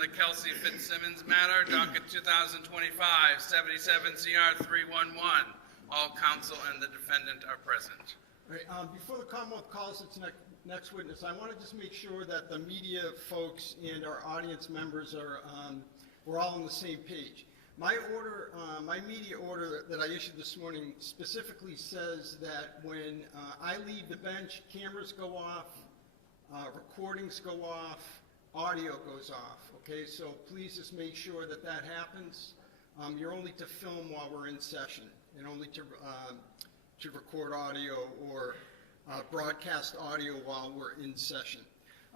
the Kelsey Fitzsimmons matter, docket 2025, 77 CR 311. All counsel and the defendant are present. All right, before the Commonwealth calls its next witness, I want to just make sure that the media folks and our audience members are, we're all on the same page. My order, my media order that I issued this morning specifically says that when I leave the bench, cameras go off, recordings go off, audio goes off, okay? So please just make sure that that happens. You're only to film while we're in session and only to record audio or broadcast audio while we're in session.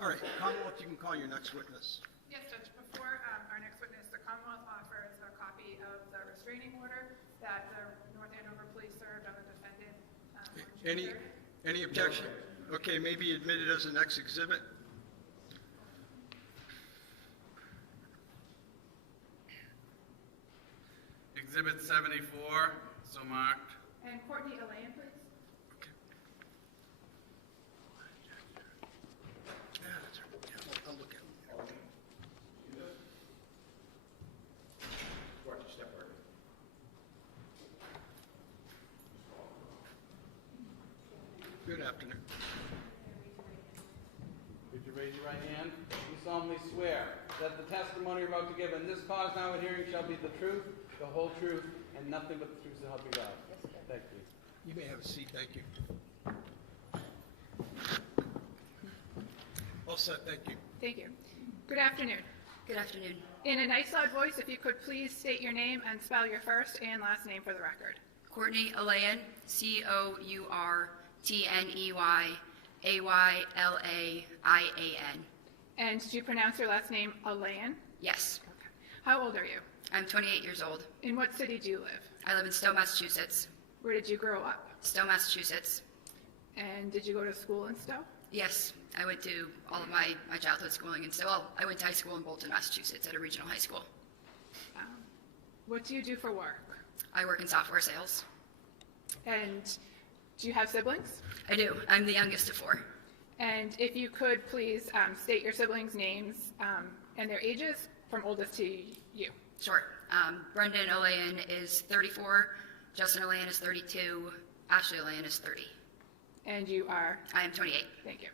All right, Commonwealth, you can call your next witness. Yes, Judge. Before our next witness, the Commonwealth offers a copy of the restraining order that the North Andover police served on the defendant. Any objection? Okay, maybe admitted as an next exhibit. Exhibit 74, so marked. And Courtney Elaine, please. Okay. Yeah, that's right. Yeah, I'll look at it. Good afternoon. Could you raise your right hand? You solemnly swear that the testimony you're about to give in this cause now at hearing shall be the truth, the whole truth, and nothing but the truth to help you God. Yes, sir. Thank you. You may have a seat. Thank you. All set. Thank you. Thank you. Good afternoon. Good afternoon. In a nice loud voice, if you could please state your name and spell your first and last name for the record. Courtney Alayan, CourtneyAlayLaian. And did you pronounce your last name Elaine? Yes. Okay. How old are you? I'm 28 years old. In what city do you live? I live in Stowe, Massachusetts. Where did you grow up? Stowe, Massachusetts. And did you go to school in Stowe? Yes, I went to all of my childhood schooling in Stowe. Well, I went to high school in Bolton, Massachusetts at a regional high school. What do you do for work? I work in software sales. And do you have siblings? I do. I'm the youngest of 4. And if you could please state your siblings' names and their ages from oldest to you. Sure. Brendan Alayan is 34, Justin Alayan is 32, Ashley Alayan is 30. And you are? I am 28. Thank you.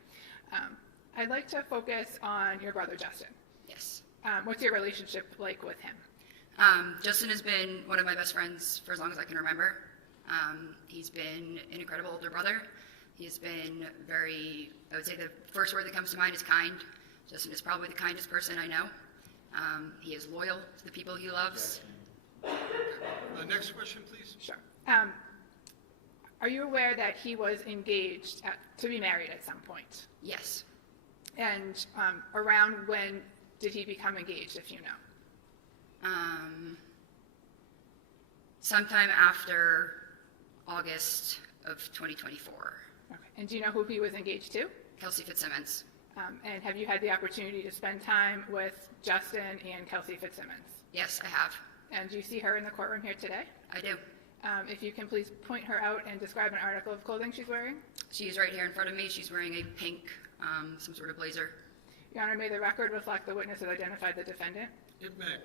I'd like to focus on your brother, Justin. Yes. What's your relationship like with him? Justin has been one of my best friends for as long as I can remember. He's been an incredible older brother. He's been very, I would say the first word that comes to mind is kind. Justin is probably the kindest person I know. He is loyal to the people he loves. Next question, please. Sure. Are you aware that he was engaged to be married at some point? Yes. And around when did he become engaged, if you know? Sometime after August of 2024. Okay. And do you know who he was engaged to? Kelsey Fitzsimmons. And have you had the opportunity to spend time with Justin and Kelsey Fitzsimmons? Yes, I have. And do you see her in the courtroom here today? I do. If you can please point her out and describe an article of clothing she's wearing. She is right here in front of me. She's wearing a pink, some sort of blazer. Your Honor, may the record reflect the witness that identified the defendant? It may.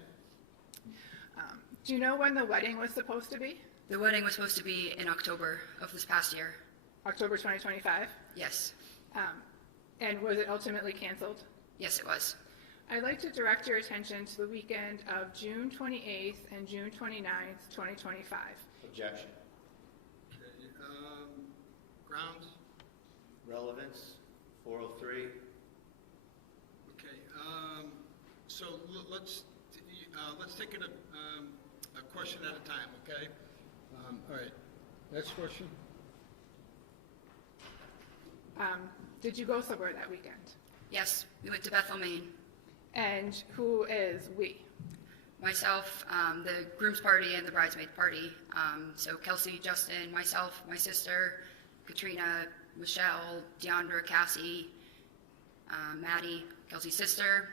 Do you know when the wedding was supposed to be? The wedding was supposed to be in October of this past year. October 2025? Yes. And was it ultimately canceled? Yes, it was. I'd like to direct your attention to the weekend of June 28th and June 29th, 2025. Objection. Okay, grounds? Relevance, 403. Okay, so let's take it a question at a time, okay? All right, next question. Did you go somewhere that weekend? Yes, we went to Bethel, Maine. And who is we? Myself, the groom's party and the bridesmaid party. So Kelsey, Justin, myself, my sister, Katrina, Michelle, Deandra, Cassie, Maddie, Kelsey's sister.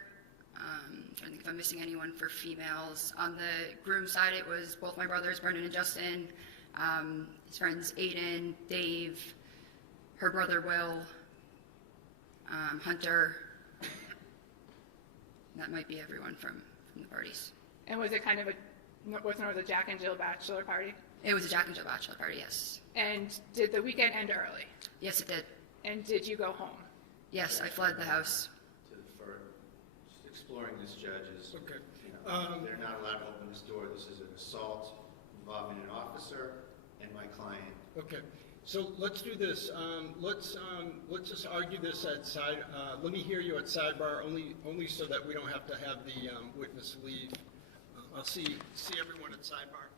I'm trying to think if I'm missing anyone for females. On the groom's side, it was both my brothers, Brendan and Justin, his friends Aiden, Dave, her brother Will, Hunter, That might be everyone from the parties. And was it kind of wasn't it a Jack and Jill bachelor party? It was a Jack and Jill bachelor party, yes. And did the weekend end early? Yes, it did. And did you go home? Yes, I fled the house. For exploring this, judge, is, Okay. they're not allowed to open this door. This is an assault involving an officer and my client. Okay, so let's do this. Let's just argue this at side, let me hear you at sidebar, only so that we don't have to have the witness leave. I'll see everyone at sidebar.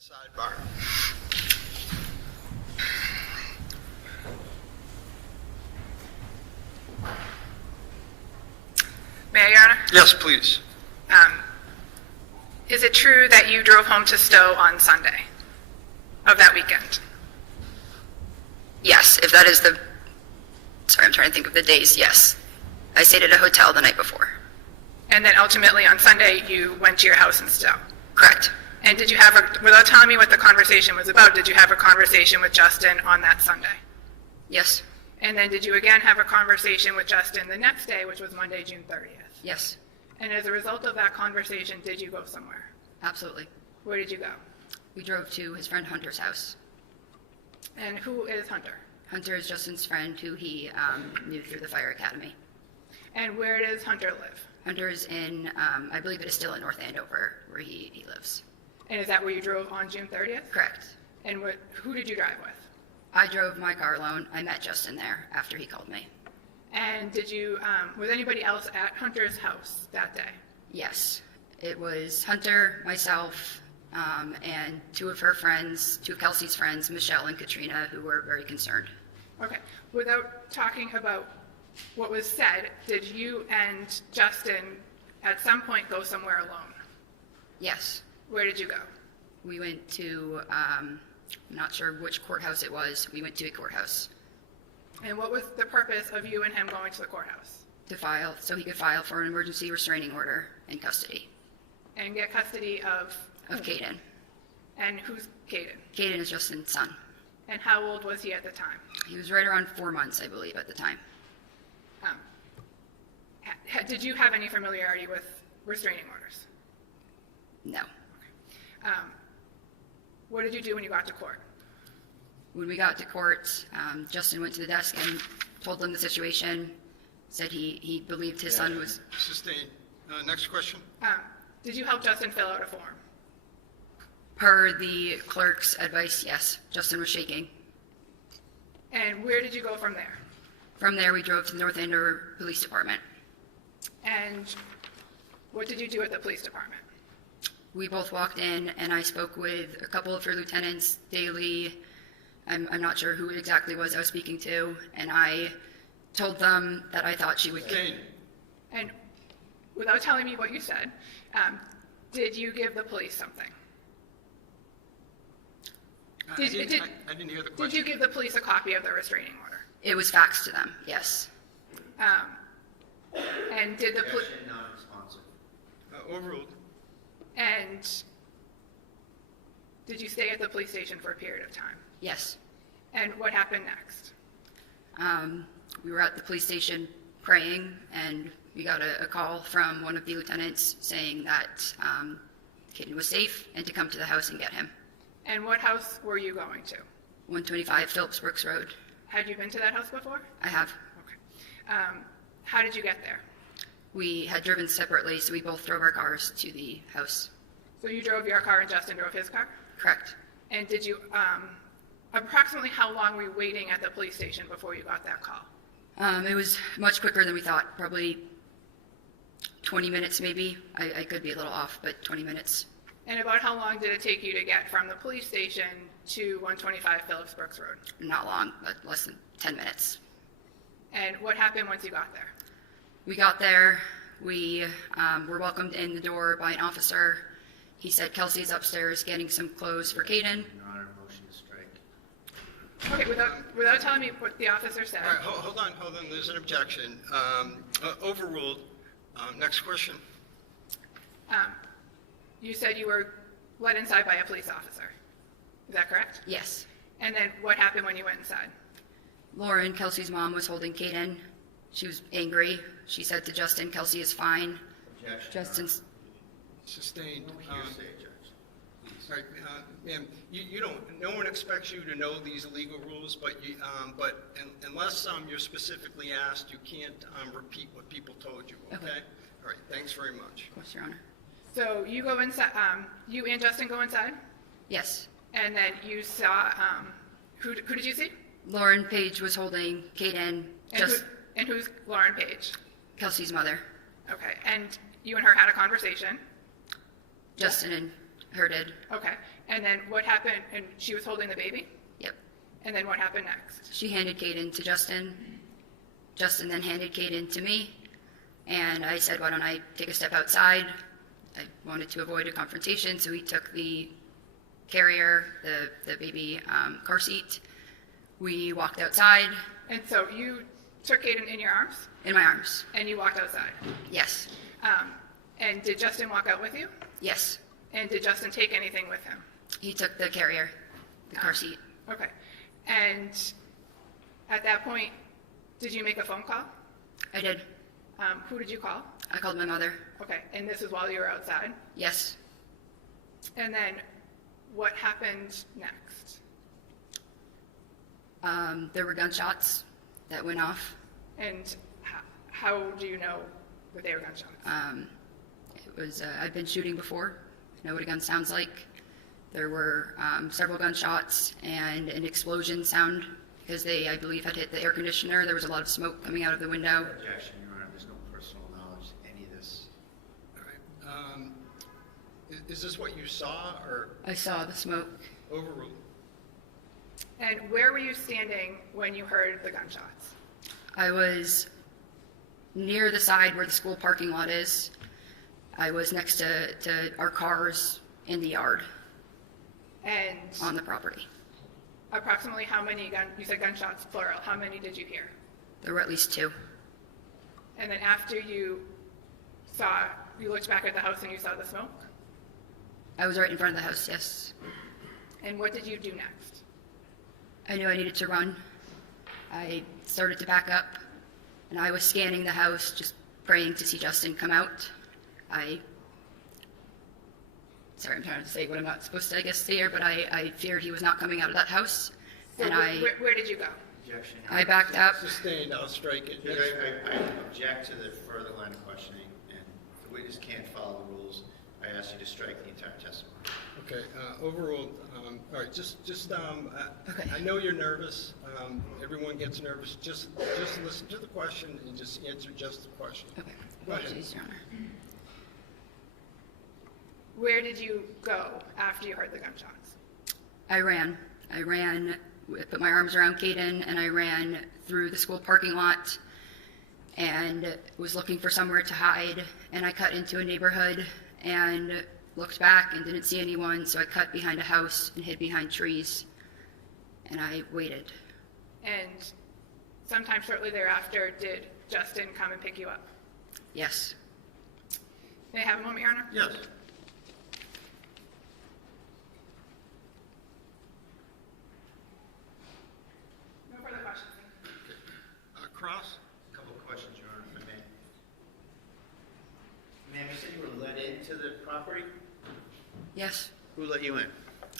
Sidebar. May I, Your Honor? Yes, please. Is it true that you drove home to Stowe on Sunday of that weekend? Yes, if that is the, sorry, I'm trying to think of the days, yes. I stayed at a hotel the night before. And then ultimately on Sunday, you went to your house in Stowe? Correct. And did you have without telling me what the conversation was about, did you have a conversation with Justin on that Sunday? Yes, And then did you again have a conversation with Justin the next day, which was Monday, June 30th? yes, And as a result of that conversation, did you go somewhere? absolutely. Where did you go? We drove to his friend Hunter's house. And who is Hunter? Hunter is Justin's friend who he knew through the fire academy. And where does Hunter live? Hunter is in, I believe it is still in North Andover where he lives. And is that where you drove on June 30th? Correct. And who did you drive with? I drove my car alone. I met Justin there after he called me. And did you, was anybody else at Hunter's house that day? Yes, it was Hunter, myself, and two of her friends, two of Kelsey's friends, Michelle and Katrina, who were very concerned. Okay. Without talking about what was said, did you and Justin at some point go somewhere alone? Yes, Where did you go? we went to, I'm not sure which courthouse it was. We went to a courthouse And what was the purpose of you and him going to the courthouse? to file, so he could file for an emergency restraining order in custody And get custody of of Caden. And who's Caden? Caden is Justin's son. And how old was he at the time? He was right around 4 months, I believe, at the time. Did you have any familiarity with restraining orders? No. What did you do when you got to court? When we got to court, Justin went to the desk and told them the situation, said he believed his son was, Sustained. Next question. Did you help Justin fill out a form? per the clerk's advice, yes. Justin was shaking. And where did you go from there? From there, we drove to the North Andover Police Department. And what did you do at the police department? We both walked in, and I spoke with a couple of her lieutenants daily. I'm not sure who it exactly was I was speaking to, and I told them that I thought she would. Jane, And without telling me what you said, did you give the police something? I didn't hear the Did question. you give the police a copy of the restraining order? It was faxed to them, yes. And did the police, Objection, non-responsive. Overruled. and did you stay at the police station for a period of time? Yes. And what happened next? We were at the police station praying, and we got a call from one of the lieutenants saying that Kitten was safe and to come to the house and get him. And what house were you going to? 125 Phillips Brooks Road. Had you been to that house before? I have. Okay. How did you get there? We had driven separately, so we both drove our cars to the house. So you drove your car and Justin drove his car? Correct. And did you, approximately how long were you waiting at the police station before you got that call? It was much quicker than we thought, probably 20 minutes maybe. I could be a little off, but 20 minutes. And about how long did it take you to get from the police station to 125 Phillips Brooks Road? Not long, but less than 10 minutes. And what happened once you got there? We got there. We were welcomed in the door by an officer. He said Kelsey's upstairs getting some clothes for Caden. Your Honor, motion to strike. Okay, without telling me what the officer said. All right, hold on. There's an objection. Overruled. Next question. You said you were let inside by a police officer. Is that correct? Yes. And then what happened when you went inside? Lauren, Kelsey's mom, was holding Caden. She was angry. She said to Justin, Kelsey is fine. Objection. Justin's, Sustained. Hearsay, Judge. All right, ma'am, you don't, no one expects you to know these legal rules, but unless you're specifically asked, you can't repeat what people told you, okay? Okay. All right, thanks very much. of course, Your Honor. So you go inside, you and Justin go inside, Yes. and then you saw, who did you see? Lauren Page was holding Caden, And who's Lauren Page? Kelsey's mother. Okay, and you and her had a conversation. Justin and Her did. Okay. And then what happened? And she was holding the baby? Yep. And then what happened next? She handed Caden to Justin. Justin then handed Caden to me. And I said, why don't I take a step outside? I wanted to avoid a confrontation, so he took the carrier, the baby car seat. We walked outside And so you took Caden in your arms in my arms. and you walked outside. Yes. And did Justin walk out with you? Yes. And did Justin take anything with him? He took the carrier, the car seat. Okay. And at that point, did you make a phone call? I did. Who did you call? I called my mother. Okay. And this is while you were outside? Yes. And then what happened next? There were gunshots that went off. And how do you know that they were gunshots? It was, I've been shooting before. I know what a gun sounds like. There were several gunshots and an explosion sound because they, I believe, had hit the air conditioner. There was a lot of smoke coming out of the window. Objection, Your Honor, there's no personal knowledge to any of this. All right. Is this what you saw or I saw the smoke. overruled? And where were you standing when you heard the gunshots? I was near the side where the school parking lot is. I was next to our cars in the yard And on the property. approximately how many you said gunshots, plural, how many did you hear? There were at least 2. And then after you looked back at the house and you saw the smoke? I was right in front of the house, yes. And what did you do next? I knew I needed to run. I started to back up, and I was scanning the house, just praying to see Justin come out. Sorry, I'm trying to say what I'm not supposed to, I guess, say here, but I feared he was not coming out of that house, So and where did you go? Objection. I backed up. Sustained, I'll strike it. Judge, I object to the further line of questioning, and if the witness can't follow the rules, I ask you to strike the entire testimony. Okay, overruled. All right, just Okay. I know you're nervous. Everyone gets nervous. Just listen to the question and just answer just the question. Okay, Go ahead. apologies, Your Honor. Where did you go after you heard the gunshots? I ran, put my arms around Caden, and I ran through the school parking lot and was looking for somewhere to hide, and I cut into a neighborhood and looked back and didn't see anyone, so I cut behind a house and hid behind trees, and I waited. And sometime shortly thereafter, did Justin come and pick you up? Yes. May I have a moment, Your Honor? Yes. No further questions. Cross? A couple of questions, Your Honor, if I may. Ma'am, you said you were let into the property? Yes. Who let you in?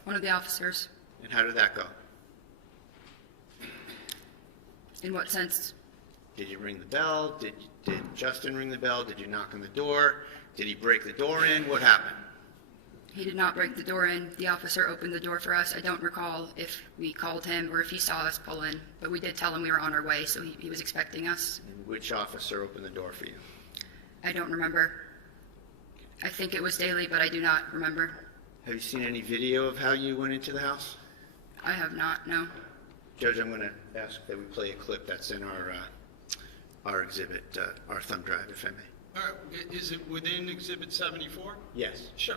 One of the officers. And how did that go? In what sense? Did you ring the bell? Did Justin ring the bell? Did you knock on the door? Did he break the door in? What happened? He did not break the door in. The officer opened the door for us. I don't recall if we called him or if he saw us pull in, but we did tell him we were on our way, so he was expecting us. And which officer opened the door for you? I don't remember. I think it was Daly, but I do not remember. Have you seen any video of how you went into the house? I have not, no. Judge, I'm going to ask that we play a clip that's in our exhibit, our thumb drive, if I may. All right, is it within Exhibit 74? Yes. Sure.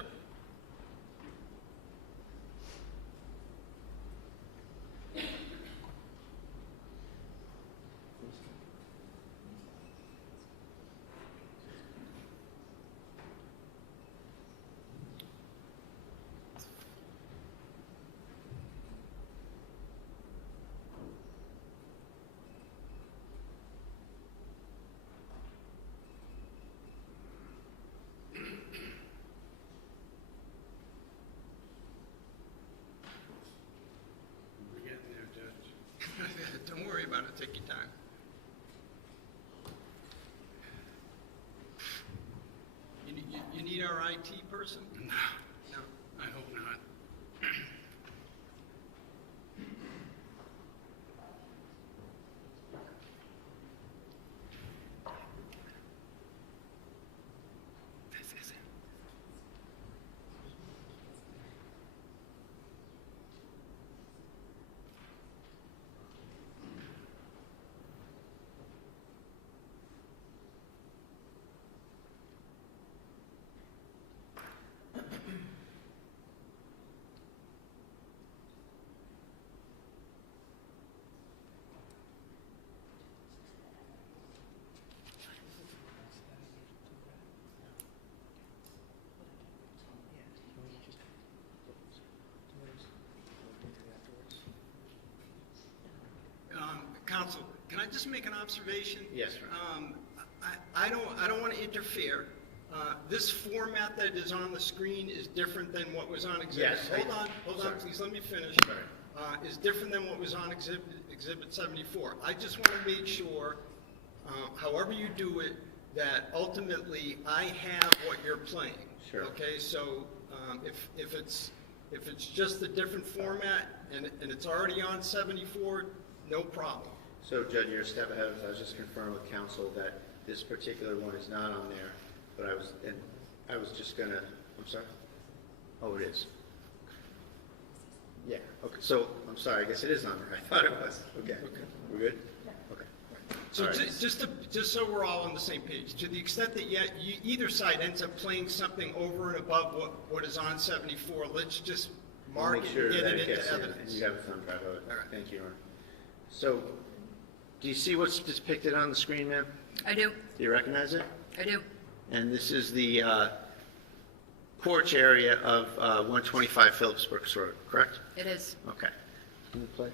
We're getting there, Judge. Don't worry about it. Take your time. You need our IT person? No, No. I hope not. This is it. I just make an observation? Yes, sir. I don't want to interfere. This format that is on the screen is different than what was on exhibit. Yes, Hold on, sorry. please let me finish. Sorry. Is different than what was on exhibit 74. I just want to make sure, however you do it, that ultimately I have what you're playing. Sure. Okay, so if it's just a different format and it's already on 74, no problem. So Judge, you're a step ahead of us. I was just confirming with counsel that this particular one is not on there, but I was just gonna, I'm sorry? Oh, it is. Yeah, okay, so, I'm sorry, I guess it is on there. I thought it was. Okay. We're good? Okay. So All right. just so we're all on the same page, to the extent that either side ends up playing something over and above what is on 74, let's just We'll mark make it sure and get that it into gets in, and evidence. you have a thumb drive of it. All right. Thank you, Aaron. So, do you see what's depicted on the screen, ma'am? I do. Do you recognize it? I do. And this is the porch area of 125 Phillips Brooks Road, correct? It is. Okay. Can you play?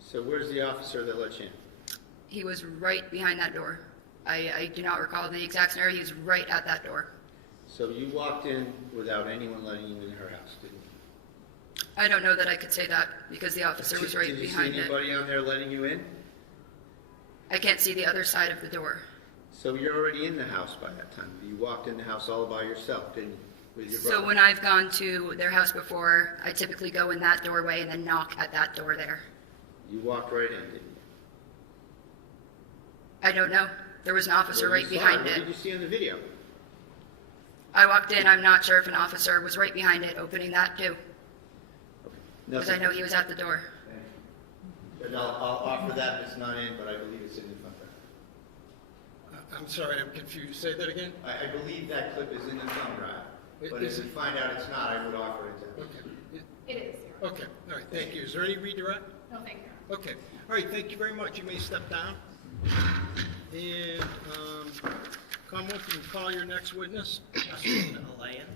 So where's the officer that let you in? He was right behind that door. I do not recall the exact scenario. He was right at that door. So you walked in without anyone letting you in her house, didn't you? I don't know that I could say that because the officer was right behind Did you see it. anybody on there letting you in? I can't see the other side of the door. So you're already in the house by that time. You walked in the house all by yourself, didn't you? With your brother? So when I've gone to their house before, I typically go in that doorway and then knock at that door there. You walked right in, didn't you? I don't know. There was an officer Well, you right saw behind What it. did you see on the video? I walked in. I'm not sure if an officer was right behind it opening that too, because I Nothing. know he was at the door. But I'll offer that, it's not in, but I believe it's in the thumb drive. I'm sorry, I'm confused. Say that again? I believe that clip is in the thumb drive, but Is if we it- find out it's not, I would offer it to Okay. It is, Your Honor. Okay, all right, thank you. Is there any redirect? No, thank you. Okay, all right, thank you very much. You may step down. And, Commonwealth, you can call your next witness. Justin Alayan.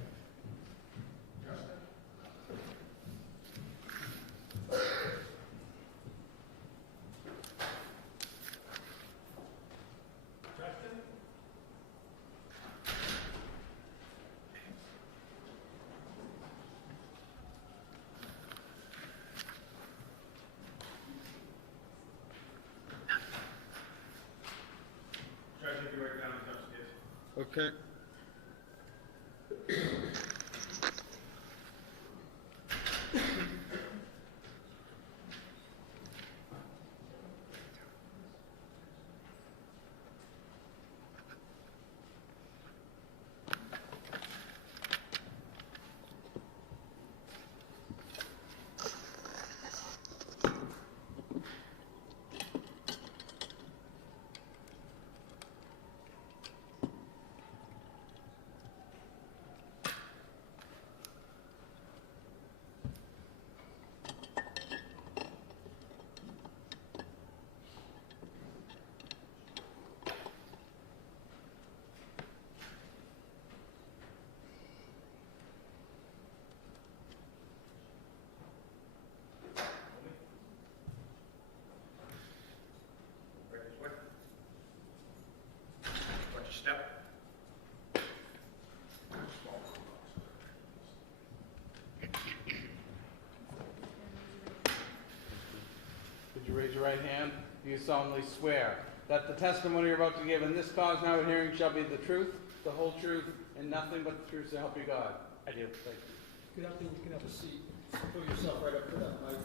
Okay. Could you raise your right hand? Do you solemnly swear that the testimony you're about to give in this cause now and hearing shall be the truth, the whole truth, and nothing but the truth to help you God? I do. Thank you. Get up and you can have a seat. Pull yourself right up to that mic.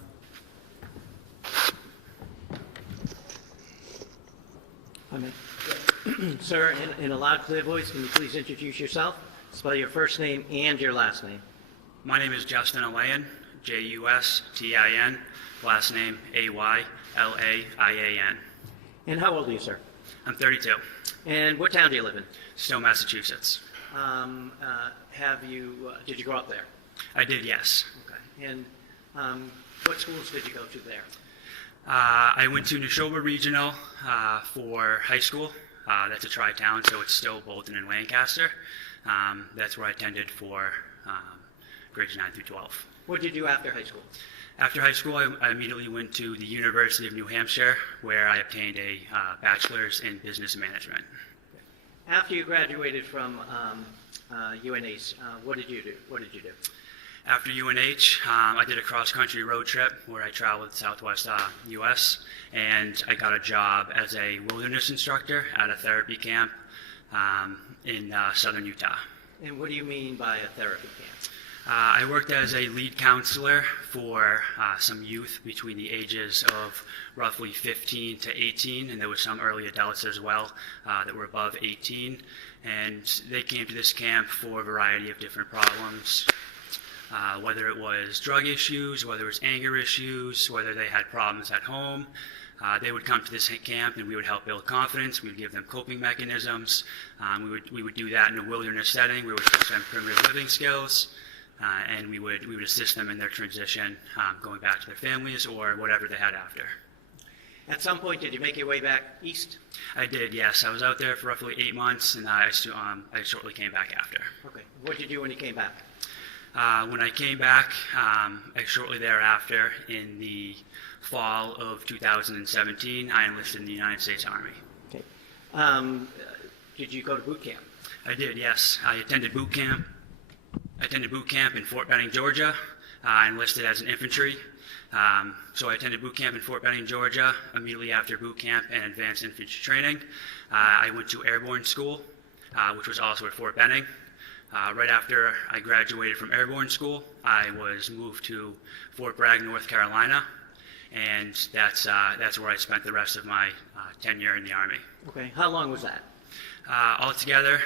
Sir, in a loud, clear voice, can you please introduce yourself? Spell your first name and your last name. My name is Justin Alayan, Justin, last name Aylaian. And how old are you, sir? I'm 32, And what town do you live in? Stowe, Massachusetts. Did you grow up there? I did, yes. Okay. And what schools did you go to there? I went to Neshoba Regional for high school. That's a tri-town, so it's still Bolton and Lancaster. That's where I attended for grades 9 through 12. What did you do after high school? After high school, I immediately went to the University of New Hampshire, where I obtained a bachelor's in business management. After you graduated from UNH, what did you do? After UNH, I did a cross-country road trip where I traveled Southwest U.S., and I got a job as a wilderness instructor at a therapy camp in southern Utah. And what do you mean by a therapy camp? I worked as a lead counselor for some youth between the ages of roughly 15 to 18, and there were some early adults as well that were above 18. And they came to this camp for a variety of different problems, whether it was drug issues, whether it was anger issues, whether they had problems at home. They would come to this camp and we would help build confidence. We would give them coping mechanisms. We would do that in a wilderness setting. We would teach them primitive living skills. And we would assist them in their transition, going back to their families or whatever they had after. At some point, did you make your way back east? I did, yes. I was out there for roughly 8 months, and I shortly came back after. Okay. What did you do when you came back? When I came back, shortly thereafter, in the fall of 2017, I enlisted in the United States Army. Okay. Did you go to boot camp? I did, yes. I attended boot camp in Fort Benning, Georgia. I enlisted as an infantry. So I attended boot camp in Fort Benning, Georgia. Immediately after boot camp and advanced infantry training, I went to airborne school, which was also at Fort Benning. Right after I graduated from airborne school, I was moved to Fort Bragg, North Carolina, and that's where I spent the rest of my tenure in the Army. Okay. How long was that? Altogether,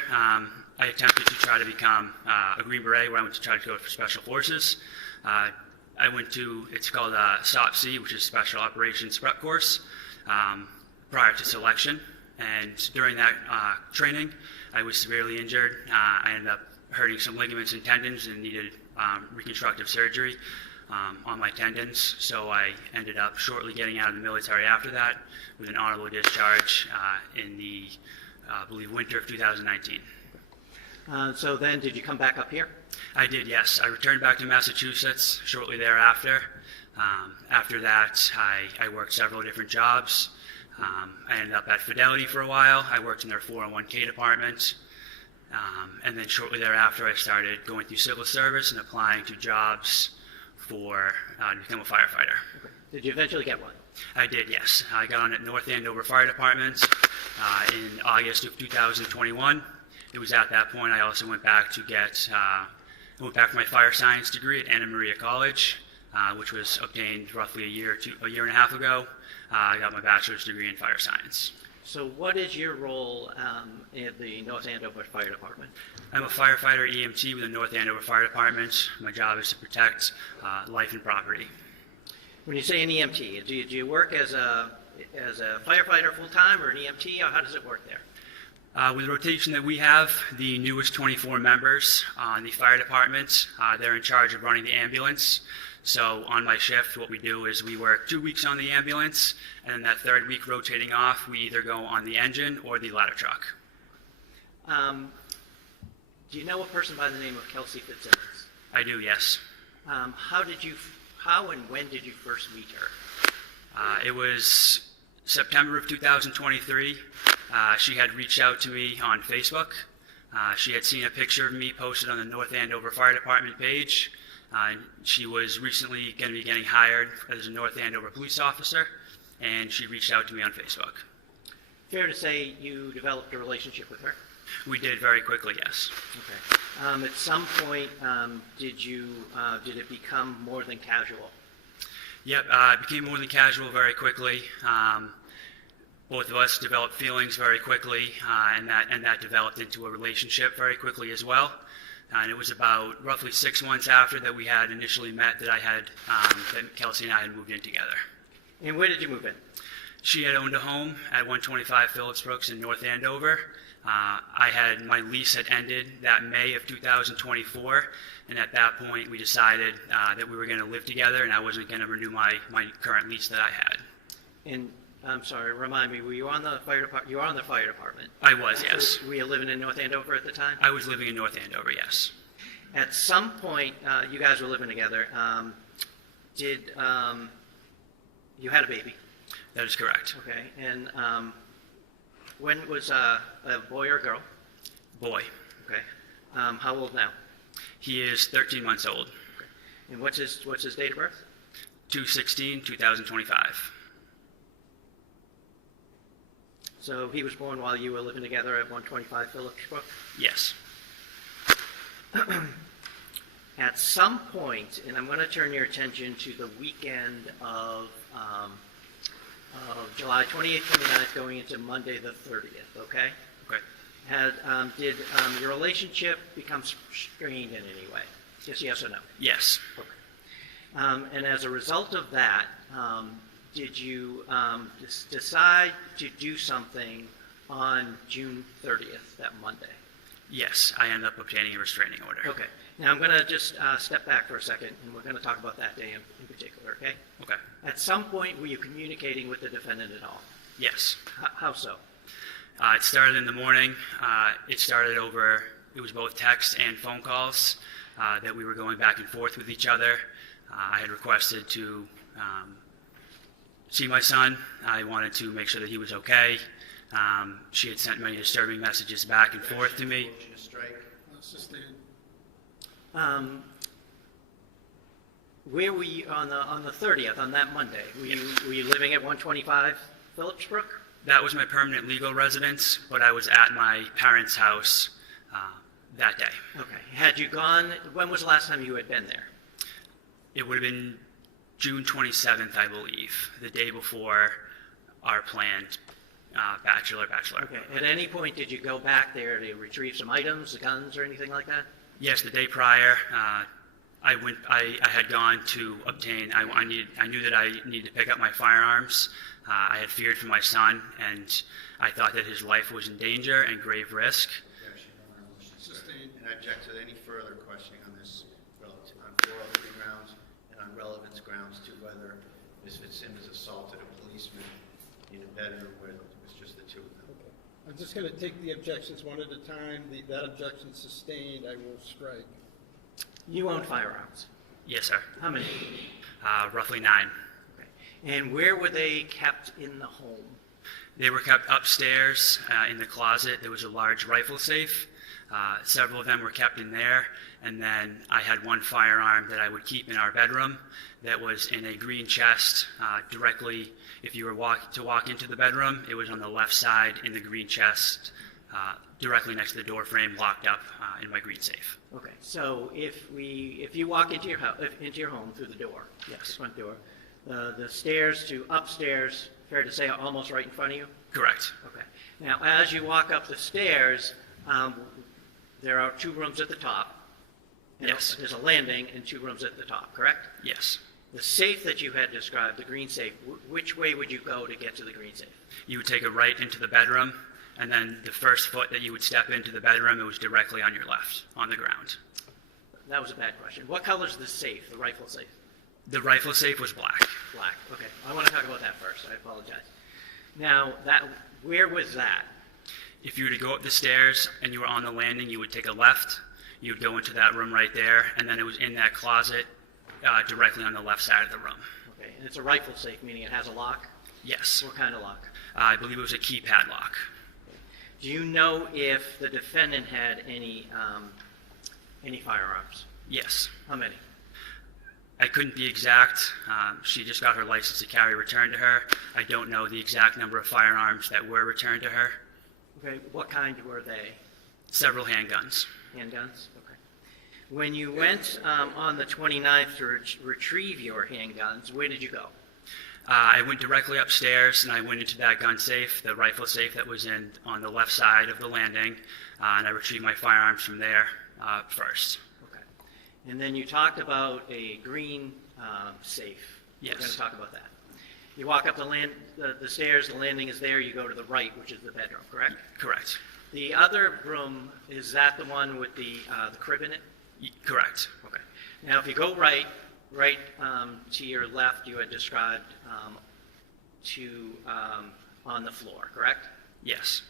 I attempted to try to become a Green Beret, where I went to try to go for Special Forces. I went to, it's called SOPC, which is Special Operations Prep Course, prior to selection. And during that training, I was severely injured. I ended up hurting some ligaments and tendons and needed reconstructive surgery on my tendons. So I ended up shortly getting out of the military after that with an honorable discharge in the, I believe, winter of 2019. So then, did you come back up here? I did, yes. I returned back to Massachusetts shortly thereafter. After that, I worked several different jobs. I ended up at Fidelity for a while. I worked in their 401k department. And then shortly thereafter, I started going through civil service and applying to jobs to become a firefighter. Okay. Did you eventually get one? I did, yes. I got on at North Andover Fire Department in August of 2021. It was at that point I also went back to for my fire science degree at Anna Maria College, which was obtained roughly a year and a half ago. I got my bachelor's degree in fire science. So what is your role in the North Andover Fire Department? I'm a firefighter EMT with the North Andover Fire Department. My job is to protect life and property. When you say an EMT, do you work as a firefighter full-time or an EMT, or how does it work there? With the rotation that we have, the newest 24 members on the fire department, they're in charge of running the ambulance. So on my shift, what we do is we work 2 weeks on the ambulance, and then that third week rotating off, we either go on the engine or the ladder truck. Do you know a person by the name of Kelsey Fitzsimmons? I do, yes. How and when did you first meet her? It was September of 2023. She had reached out to me on Facebook. She had seen a picture of me posted on the North Andover Fire Department page. She was recently going to be getting hired as a North Andover police officer, and she reached out to me on Facebook. Fair to say you developed a relationship with her? We did very quickly, yes. Okay. At some point, did it become more than casual? Yep, it became more than casual very quickly. Both of us developed feelings very quickly, and that developed into a relationship very quickly as well. And it was about roughly 6 months after that we had initially met that that Kelsey and I had moved in together. And where did you move in? She had owned a home at 125 Phillips Brooks in North Andover. My lease had ended that May of 2024, and at that point we decided that we were going to live together, and I wasn't going to renew my current lease that I had. And I'm sorry, remind me, were you on the fire department? You were on the fire department. I was, yes. Were you living in North Andover at the time? I was living in North Andover, yes. At some point, you guys were living together. You had a baby? That is correct. Okay. And when was a boy or girl? Boy. Okay. How old now? He is 13 months old. Okay. And what's his date of birth? 2/16/2025. So he was born while you were living together at 125 Phillips Brook? Yes. At some point, and I'm going to turn your attention to the weekend of July 28th, 29th, going into Monday the 30th, okay? Okay. Did your relationship become strained in any way? Just yes or no? Yes. Okay. And as a result of that, did you decide to do something on June 30th, that Monday? Yes, I ended up obtaining a restraining order. Okay. Now I'm going to just step back for a second, and we're going to talk about that day in particular, okay? Okay. At some point, were you communicating with the defendant at all? Yes. How so? It started in the morning. It was both text and phone calls that we were going back and forth with each other. I had requested to see my son. I wanted to make sure that he was okay. She had sent many disturbing messages back and forth to me. Motion to strike. Where were you on the 30th, on that Monday? Were you living at 125 Phillips Brook? That was my permanent legal residence, but I was at my parents' house that day. Okay. Had you gone, when was the last time you had been there? It would have been June 27th, I believe, the day before our planned bachelor. Okay. At any point, did you go back there to retrieve some items, guns, or anything like that? Yes, the day prior, I had gone to obtain. I knew that I needed to pick up my firearms. I had feared for my son, and I thought that his life was in danger and grave risk. Objection on our motion. Sustained. And I object to any further questioning on this relative on 403 grounds and on relevance grounds to whether Ms. Fitzsimmons assaulted a policeman in a bedroom where it was just the two of them. I'm just going to take the objections one at a time. That objection sustained, I will strike. You owned firearms. Yes, sir. How many? Roughly 9. Okay. And where were they kept in the home? They were kept upstairs in the closet. There was a large rifle safe. Several of them were kept in there. And then I had one firearm that I would keep in our bedroom that was in a green chest directly. If you were to walk into the bedroom, it was on the left side in the green chest, directly next to the door frame, locked up in my green safe. Okay. So if you walk into your home through the door, Yes. the front door, the stairs to upstairs, fair to say, almost right in front of you? Correct. Okay. Now, as you walk up the stairs, there are 2 rooms at the top. And Yes. There's a landing and 2 rooms at the top, correct? Yes. The safe that you had described, the green safe, which way would you go to get to the green safe? You would take a right into the bedroom, and then the first foot that you would step into the bedroom, it was directly on your left, on the ground. That was a bad question. What color is the safe, the rifle safe? The rifle safe was black. Black. Okay. I want to talk about that first. I apologize. Now, where was that? If you were to go up the stairs and you were on the landing, you would take a left. You would go into that room right there, and then it was in that closet directly on the left side of the room. Okay. And it's a rifle safe, meaning it has a lock? Yes. What kind of lock? I believe it was a keypad lock. Do you know if the defendant had any firearms? Yes. How many? I couldn't be exact. She just got her license to carry returned to her. I don't know the exact number of firearms that were returned to her. Okay. What kind were they? Several handguns. Handguns? Okay. When you went on the 29th to retrieve your handguns, where did you go? I went directly upstairs and I went into that gun safe, the rifle safe that was on the left side of the landing, and I retrieved my firearms from there first. Okay. And then you talked about a green safe. Yes. We're going to talk about that. You walk up the stairs, the landing is there, you go to the right, which is the bedroom, correct? Correct. The other room, is that the one with the crib in it? Correct. Okay. Now, if you go right to your left, you had described to, on the floor, correct? Yes.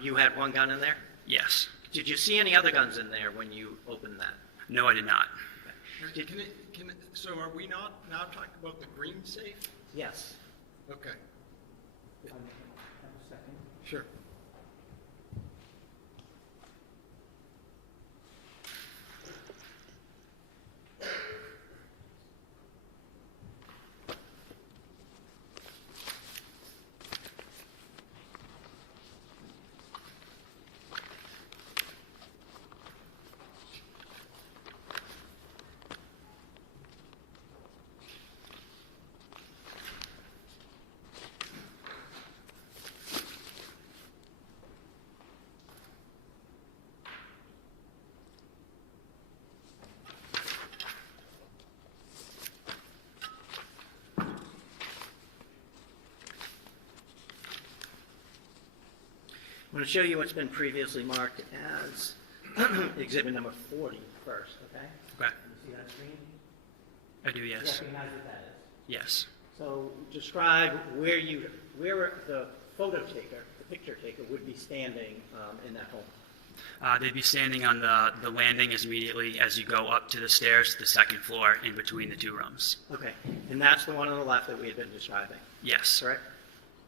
You had one gun in there? Yes. Did you see any other guns in there when you opened that? No, I did not. So are we not now talking about the green safe? Yes. Okay. Sure. I'm going to show you what's been previously marked as exhibit number 40 first, okay? Okay. Can you see that screen? I do, yes. Recognize what that is? Yes. So describe where the photo taker, the picture taker, would be standing in that home. They'd be standing on the landing as immediately as you go up to the stairs to the second floor in between the two rooms. Okay, and that's the one on the left that we had been describing, Yes. correct?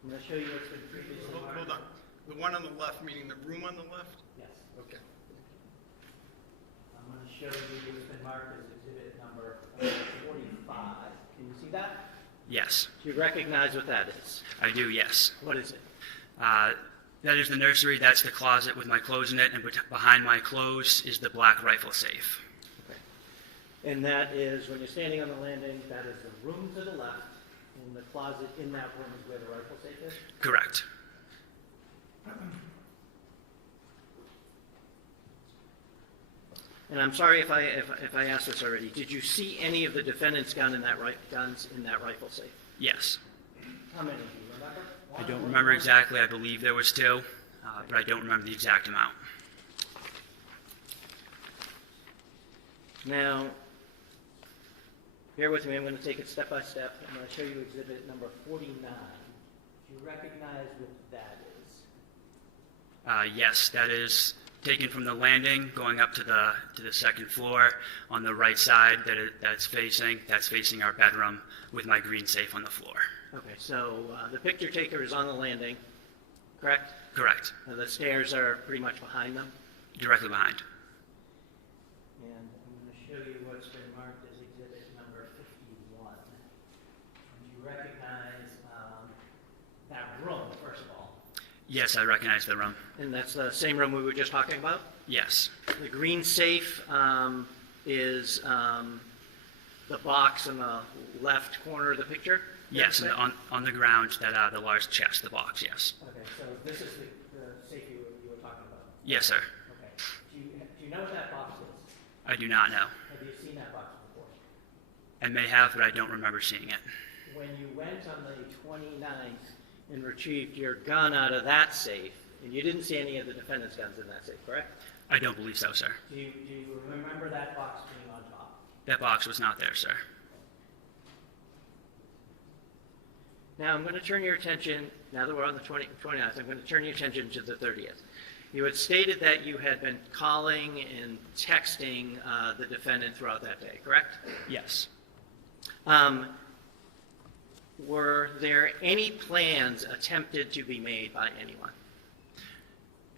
I'm going to show you what's been previously marked. Hold on. The one on the left, meaning the room on the left? Yes. Okay. I'm going to show you what's been marked as exhibit number 45. Can you see that? Yes. Do you recognize what that is? I do, yes. What is it? That is the nursery. That's the closet with my clothes in it, and behind my clothes is the black rifle safe. Okay. And that is, when you're standing on the landing, that is the room to the left, and the closet in that room is where the rifle safe is? Correct. And I'm sorry if I asked this already. Did you see any of the defendant's guns in that rifle safe? Yes. How many? Do you remember? I don't remember exactly. I believe there was two, but I don't remember the exact amount. Now, bear with me. I'm going to take it step by step. I'm going to show you exhibit number 49. Do you recognize what that is? Yes, that is taken from the landing going up to the second floor on the right side that's facing our bedroom with my green safe on the floor. Okay, so the picture taker is on the landing, correct? Correct. The stairs are pretty much behind them. Directly behind. And I'm going to show you what's been marked as exhibit number 51. Do you recognize that room, first of all? Yes, I recognize the room. And that's the same room we were just talking about? Yes. The green safe is the box in the left corner of the picture? Yes, and on the ground, that the large chest, the box, yes. Okay, so this is the safe you were talking about? Yes, sir. Okay. Do you know what that box is? I do not know. Have you seen that box before? I may have, but I don't remember seeing it. When you went on the 29th and retrieved your gun out of that safe, and you didn't see any of the defendant's guns in that safe, correct? I don't believe so, sir. Do you remember that box being on top? That box was not there, sir. Now I'm going to turn your attention, now that we're on the 29th, I'm going to turn your attention to the 30th. You had stated that you had been calling and texting the defendant throughout that day, correct? Yes. Were there any plans attempted to be made by anyone?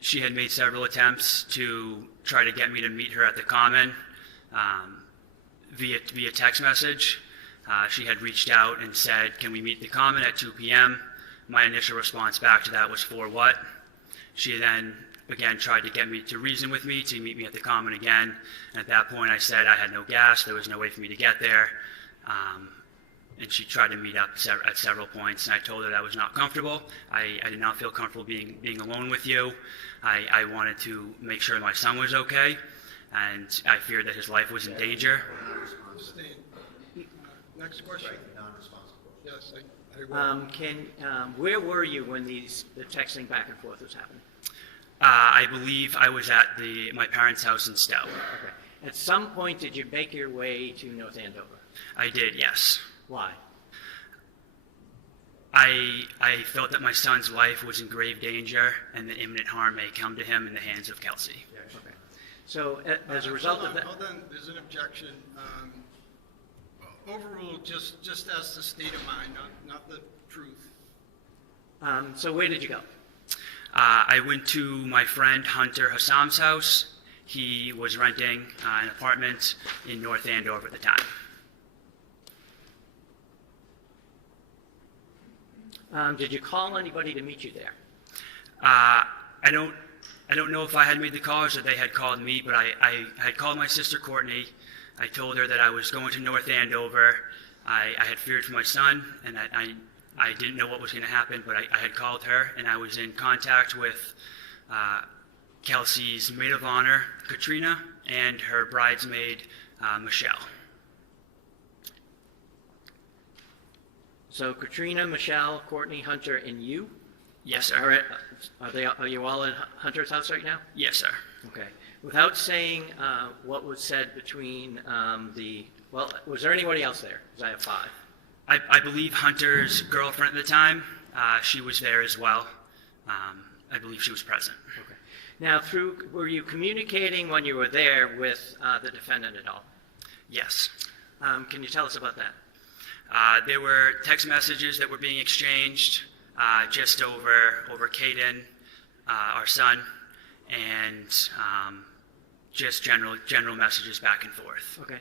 She had made several attempts to try to get me to meet her at the Common via text message. She had reached out and said, "Can we meet the Common at 2 p.m.?" My initial response back to that was, "For what?" She then again tried to get me to reason with me to meet me at the Common again. And at that point I said I had no gas, there was no way for me to get there. And she tried to meet up at several points, and I told her that I was not comfortable. I did not feel comfortable being alone with you. I wanted to make sure my son was okay, and I feared that his life was in danger. Next question. Non-responsible. Yes, I will. Where were you when the texting back and forth was happening? I believe I was at my parents' house in Stowe. Okay. At some point, did you make your way to North Andover? I did, yes. Why? I felt that my son's life was in grave danger and that imminent harm may come to him in the hands of Kelsey. Okay. So as a result of that, Hold on, there's an objection. Overruled just as the state of mind, not the truth. so where did you go? I went to my friend Hunter Hassam's house. He was renting an apartment in North Andover at the time. Did you call anybody to meet you there? I don't know if I had made the calls or they had called me, but I had called my sister Courtney. I told her that I was going to North Andover. I had feared for my son, and I didn't know what was going to happen, but I had called her, and I was in contact with Kelsey's maid of honor, Katrina, and her bridesmaid, Michelle. So Katrina, Michelle, Courtney, Hunter, and you? Yes, sir. Are you all in Hunter's house right now? Yes, sir. Okay. Without saying what was said between was there anybody else there? Because I have 5. I believe Hunter's girlfriend at the time, she was there as well. I believe she was present. Okay. Now, were you communicating when you were there with the defendant at all? Yes. Can you tell us about that? There were text messages that were being exchanged just over Caden, our son, and just general messages back and forth. Okay.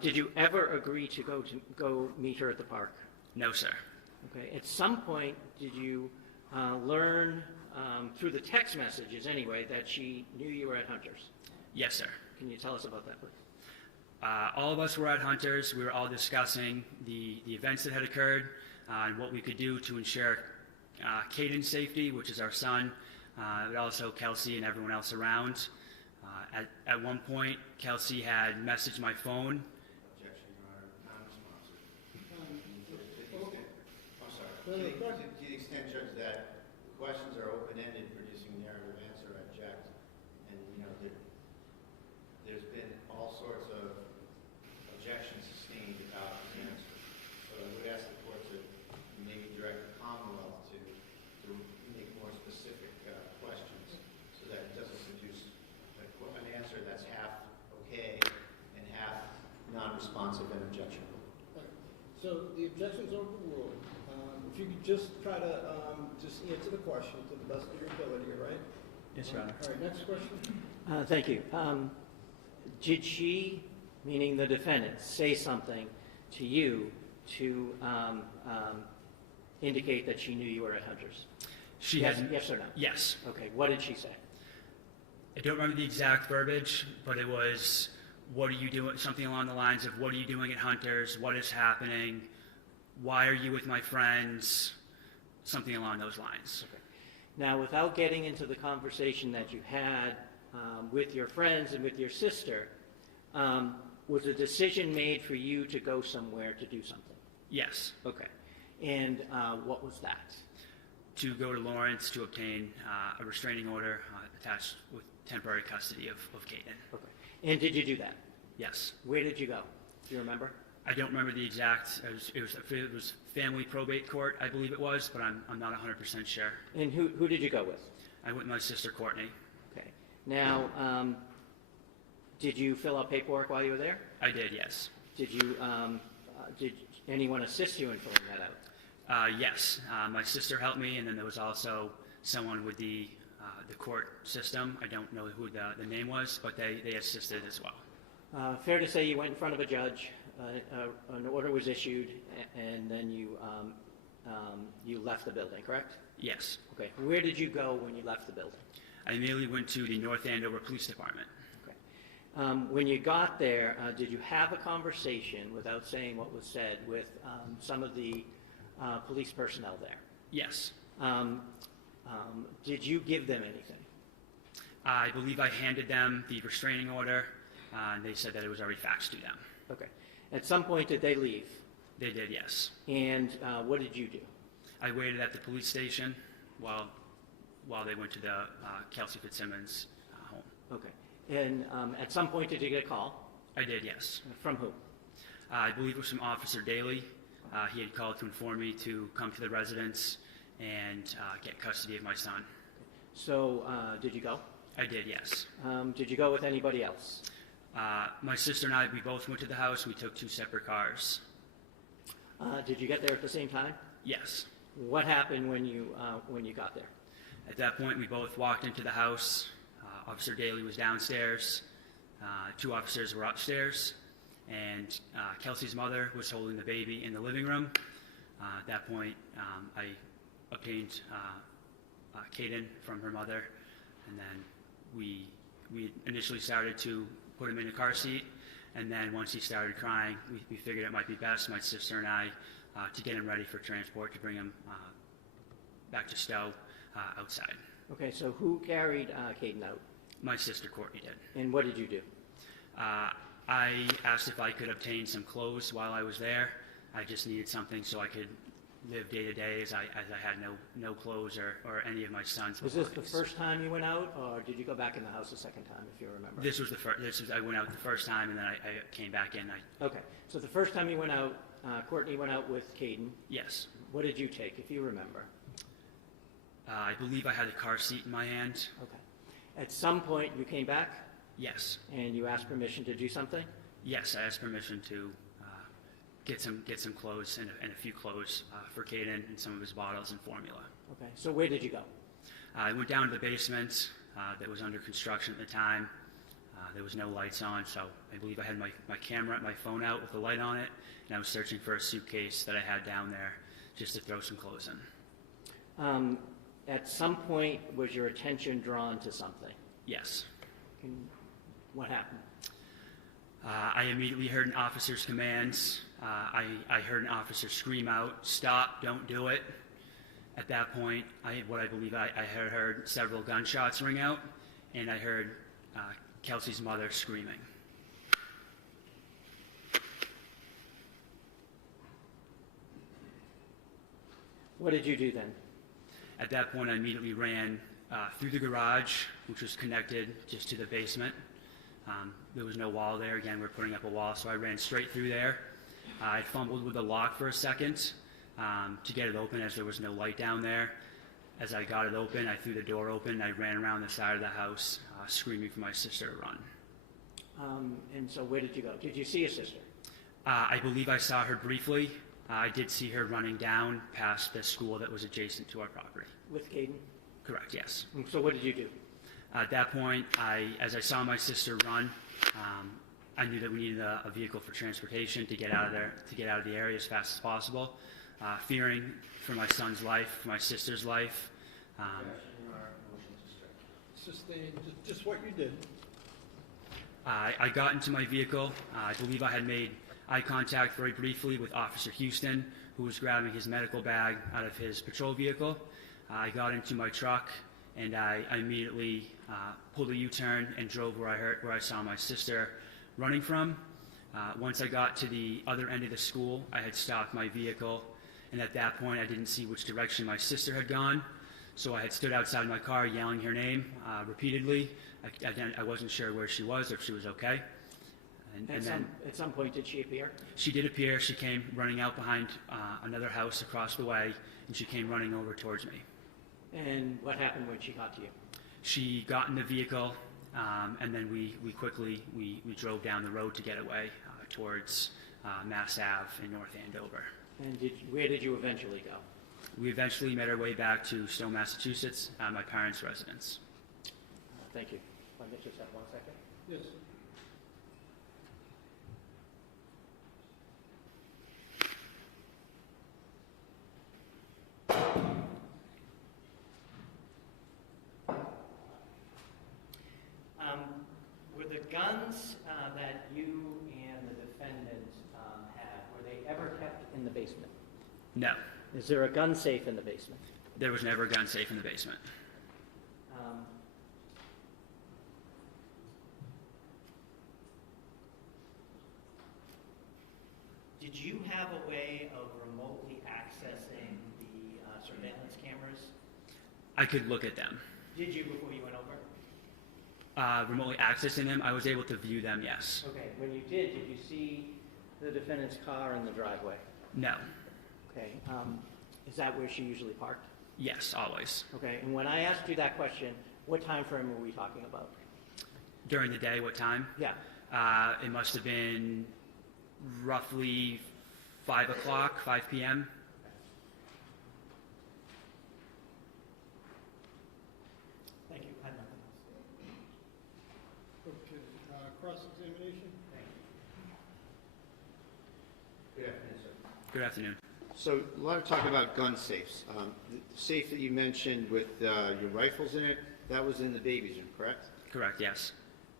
Did you ever agree to go meet her at the park? No, sir. Okay. At some point, did you learn through the text messages anyway that she knew you were at Hunter's? Yes, sir. Can you tell us about that, please? All of us were at Hunter's. We were all discussing the events that had occurred and what we could do to ensure Caden's safety, which is our son, but also Kelsey and everyone else around. At one point, Kelsey had messaged my phone. Objection, Your Honor, non-responsive. I'm sorry. To the extent, Judge, that the questions are open-ended, producing narrative answer, I object. And, there's been all sorts of objections sustained about his answer. So I would ask the court to maybe direct the Commonwealth to make more specific questions so that it doesn't produce an answer that's half okay and half non-responsive and objectionable. So the objection's overruled. If you could just try to just answer the question to the best of your ability, all right? Yes, Your Honor. All right, next question. Thank you. Did she, meaning the defendant, say something to you to indicate that she knew you were at Hunter's? Yes or no? Yes. Okay. What did she say? I don't remember the exact verbiage, but it was, what are you doing? Something along the lines of, what are you doing at Hunter's? What is happening? Why are you with my friends? Something along those lines. Okay. Now, without getting into the conversation that you had with your friends and with your sister, was a decision made for you to go somewhere to do something? Yes. Okay. And what was that? To go to Lawrence to obtain a restraining order attached with temporary custody of Caden. Okay. And did you do that? Yes. Where did you go? Do you remember? I don't remember the exact, it was family probate court, I believe it was, but I'm not 100% sure. And who did you go with? I went with my sister Courtney. Okay. Now, did you fill out paperwork while you were there? I did, yes. Did anyone assist you in filling that out? Yes. My sister helped me, and then there was also someone with the court system. I don't know who the name was, but they assisted as well. Fair to say you went in front of a judge, an order was issued, and then you left the building, correct? Yes. Okay. Where did you go when you left the building? I immediately went to the North Andover Police Department. Okay. When you got there, did you have a conversation, without saying what was said, with some of the police personnel there? Yes. Did you give them anything? I believe I handed them the restraining order, and they said that it was already faxed to them. Okay. At some point, did they leave? They did, yes. And what did you do? I waited at the police station while they went to the Kelsey Fitzsimmons home. Okay. And at some point, did you get a call? I did, yes. From who? I believe it was from Officer Daly. He had called to inform me to come to the residence and get custody of my son. So, did you go? I did, yes. Did you go with anybody else? My sister and I, we both went to the house. We took 2 separate cars. Did you get there at the same time? Yes. What happened when you got there? At that point, we both walked into the house. Officer Daly was downstairs. 2 officers were upstairs. And Kelsey's mother was holding the baby in the living room. At that point, I obtained Caden from her mother, and then we initially started to put him in a car seat, and then once he started crying, we figured it might be best, my sister and I, to get him ready for transport, to bring him back to Stowe outside. Okay, so who carried Caden out? My sister Courtney did. And what did you do? I asked if I could obtain some clothes while I was there. I just needed something so I could live day to day, as I had no clothes or any of my son's Was this belongings. the first time you went out, or did you go back in the house a second time, if you remember? This was the first. I went out the first time, and then I came back in. Okay, so the first time you went out, Courtney went out with Caden. Yes. What did you take, if you remember? I believe I had a car seat in my hand. Okay. At some point, you came back, Yes. and you asked permission to do something? Yes, I asked permission to get some clothes and a few clothes for Caden and some of his bottles and formula. Okay, so where did you go? I went down to the basement that was under construction at the time. There was no lights on, so I believe I had my camera, my phone out with the light on it, and I was searching for a suitcase that I had down there just to throw some clothes in. At some point, was your attention drawn to something? Yes. What happened? I immediately heard an officer's commands. I heard an officer scream out, "Stop, don't do it." At that point, I had heard several gunshots ring out, and I heard Kelsey's mother screaming. What did you do then? At that point, I immediately ran through the garage, which was connected just to the basement. There was no wall there. Again, we're putting up a wall, so I ran straight through there. I fumbled with the lock for a second to get it open, as there was no light down there. As I got it open, I threw the door open, and I ran around the side of the house, screaming for my sister to run. And so where did you go? Did you see your sister? I believe I saw her briefly. I did see her running down past the school that was adjacent to our property. With Caden? Correct, yes. And so what did you do? At that point, as I saw my sister run, I knew that we needed a vehicle for transportation to get out of there, to get out of the area as fast as possible. Fearing for my son's life, for my sister's life. Sustain, just what you did. I got into my vehicle. I believe I had made eye contact very briefly with Officer Houston, who was grabbing his medical bag out of his patrol vehicle. I got into my truck, and I immediately pulled a U-turn and drove where I saw my sister running from. Once I got to the other end of the school, I had stopped my vehicle, and at that point I didn't see which direction my sister had gone, so I had stood outside my car yelling her name repeatedly. I wasn't sure where she was or if she was okay. And then at some point, did she appear? she did appear. She came running out behind another house across the way, and she came running over towards me. And what happened when she got to you? She got in the vehicle, and then we quickly drove down the road to get away towards Mass Ave in North Andover. And where did you eventually go? We eventually made our way back to Stowe, Massachusetts, my parents' residence. Thank you. Let me just have 1 second. Yes. Were the guns that you and the defendant had, were they ever kept in the basement? No, Is there a gun safe in the basement? there was never a gun safe in the basement. Did you have a way of remotely accessing the surveillance cameras? I could look at them. Did you before you went over? Remotely accessing them, I was able to view them, yes. Okay, when you did you see the defendant's car in the driveway? No. Okay, is that where she usually parked? Yes, always. Okay, and when I asked you that question, what time frame were we talking about? During the day, what time? Yeah, It must have been roughly 5 o'clock, 5 p.m. thank you. I have nothing else. Okay, cross-examination? Good afternoon, sir. Good afternoon. So a lot of talk about gun safes. The safe that you mentioned with your rifles in it, that was in the baby's room, correct? Correct, yes.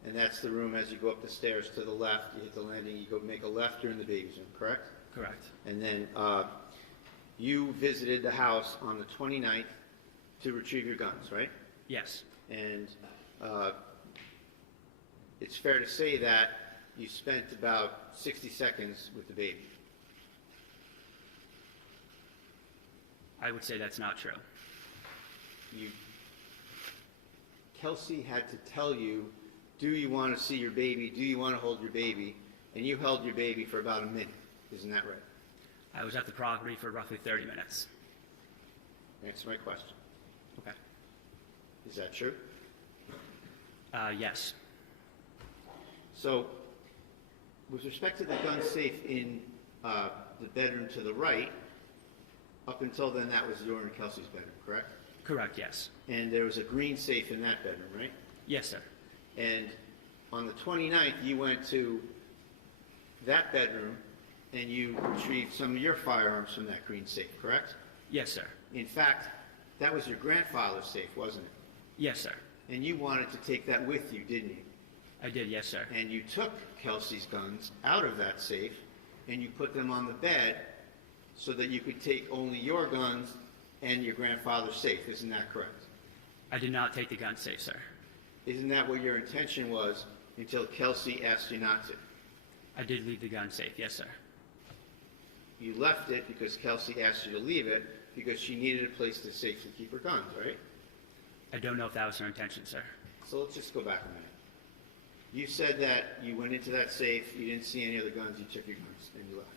And that's the room as you go up the stairs to the left, you hit the landing, you go make a left, you're in the baby's room, correct? Correct. And then you visited the house on the 29th to retrieve your guns, right? Yes. And it's fair to say that you spent about 60 seconds with the baby. I would say that's not true. Kelsey had to tell you, do you want to see your baby? Do you want to hold your baby? And you held your baby for about a minute. Isn't that right? I was at the property for roughly 30 minutes. Answer my question. Okay. Is that true? Yes. So, with respect to the gun safe in the bedroom to the right, up until then that was your and Kelsey's bedroom, correct? Correct, yes. And there was a green safe in that bedroom, right? Yes, sir. And on the 29th, you went to that bedroom and you retrieved some of your firearms from that green safe, correct? Yes, sir. In fact, that was your grandfather's safe, wasn't it? Yes, sir. And you wanted to take that with you, didn't you? I did, yes, sir. And you took Kelsey's guns out of that safe and you put them on the bed so that you could take only your guns and your grandfather's safe. Isn't that correct? I did not take the gun safe, sir. Isn't that what your intention was until Kelsey asked you not to? I did leave the gun safe, yes, sir. You left it because Kelsey asked you to leave it because she needed a place to safely keep her guns, right? I don't know if that was her intention, sir. So let's just go back a minute. You said that you went into that safe, you didn't see any other guns, you took your guns, and you left.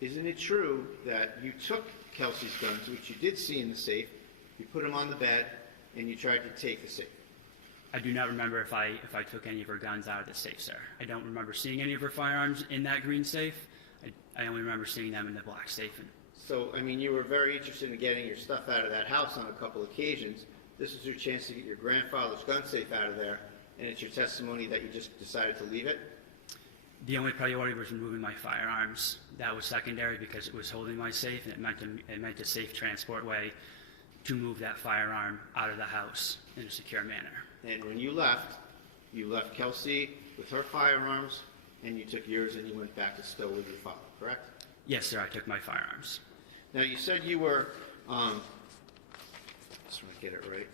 Isn't it true that you took Kelsey's guns, which you did see in the safe, you put them on the bed, and you tried to take the safe? I do not remember if I took any of her guns out of the safe, sir. I don't remember seeing any of her firearms in that green safe. I only remember seeing them in the black safe. So, I mean, you were very interested in getting your stuff out of that house on a couple occasions. This was your chance to get your grandfather's gun safe out of there, and it's your testimony that you just decided to leave it? The only priority was removing my firearms. That was secondary because it was holding my safe, and it meant a safe transport way to move that firearm out of the house in a secure manner. And when you left Kelsey with her firearms, and you took yours and you went back to Stowe with your father, correct? Yes, sir, I took my firearms. Now, you said you were, just want to get it right.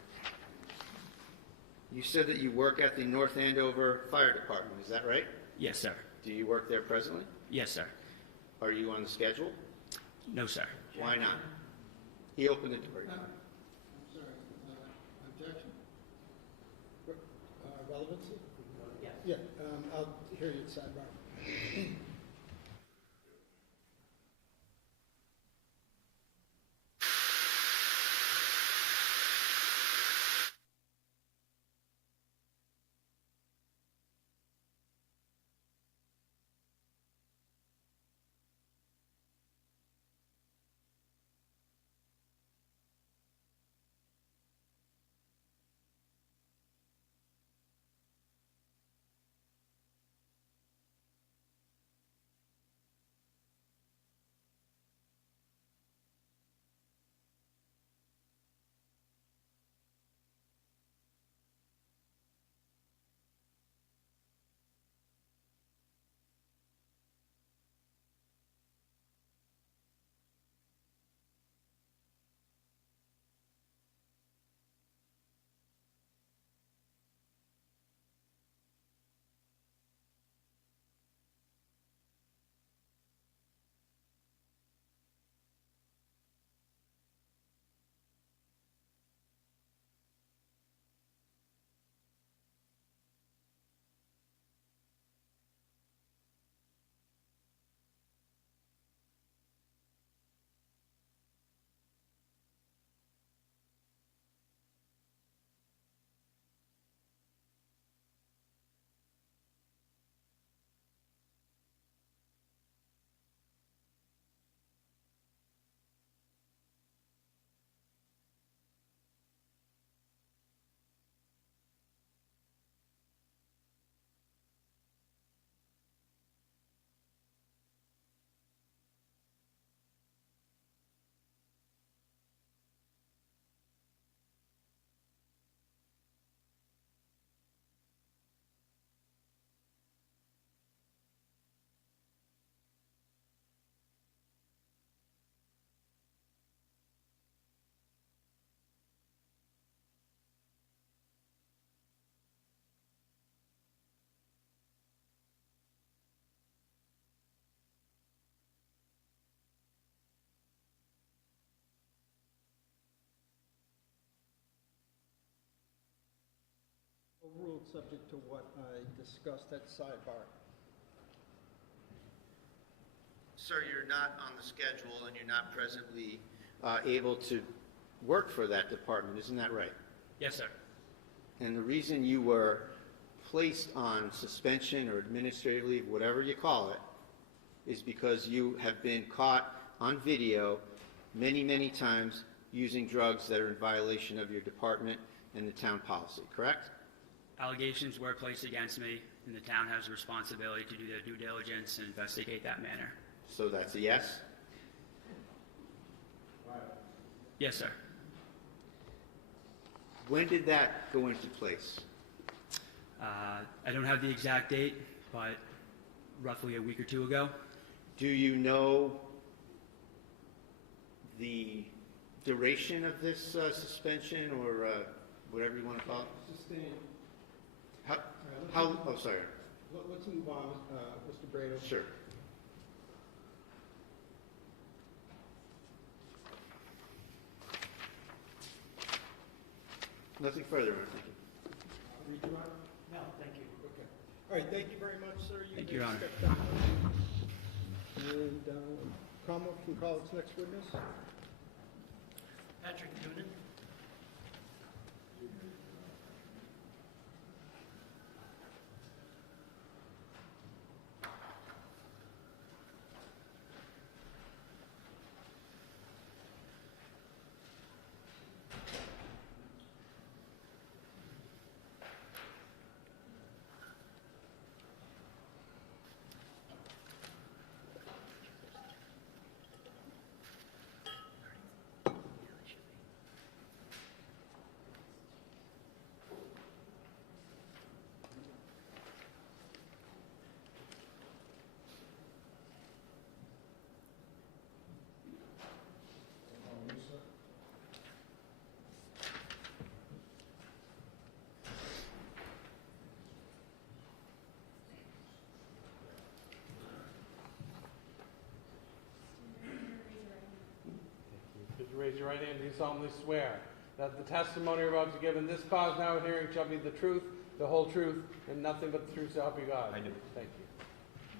You said that you work at the North Andover Fire Department, is that right? Yes, sir. Do you work there presently? Yes, sir. Are you on the schedule? No, sir. Why not? He opened the door. I'm sorry, objection? Relevancy? Yes. Yeah, I'll hear you at sidebar. overruled subject to what I discussed at sidebar. Sir, you're not on the schedule and you're not presently able to work for that department, isn't that right? Yes, sir. And the reason you were placed on suspension or administrative leave, whatever you call it, is because you have been caught on video many, many times using drugs that are in violation of your department and the town policy, correct? Allegations were placed against me, and the town has a responsibility to do their due diligence and investigate that matter. So that's a yes? Yes, sir. When did that go into place? I don't have the exact date, but roughly a week or two ago. Do you know the duration of this suspension or whatever you want to call it? Sustained. Oh, sorry. Let's move on, Mr. Brado. Sure. Nothing further, thank you. Read you out? No, thank you. Okay. All right, thank you very much, sir. Thank may you, Your Honor. step down. And Commonwealth can call its next witness. Patrick Noonan? Could you raise your right hand? Do you solemnly swear that the testimony you're about to give in this cause now at hearing shall be the truth, the whole truth, and nothing but the truth so help you God? I do. Thank you.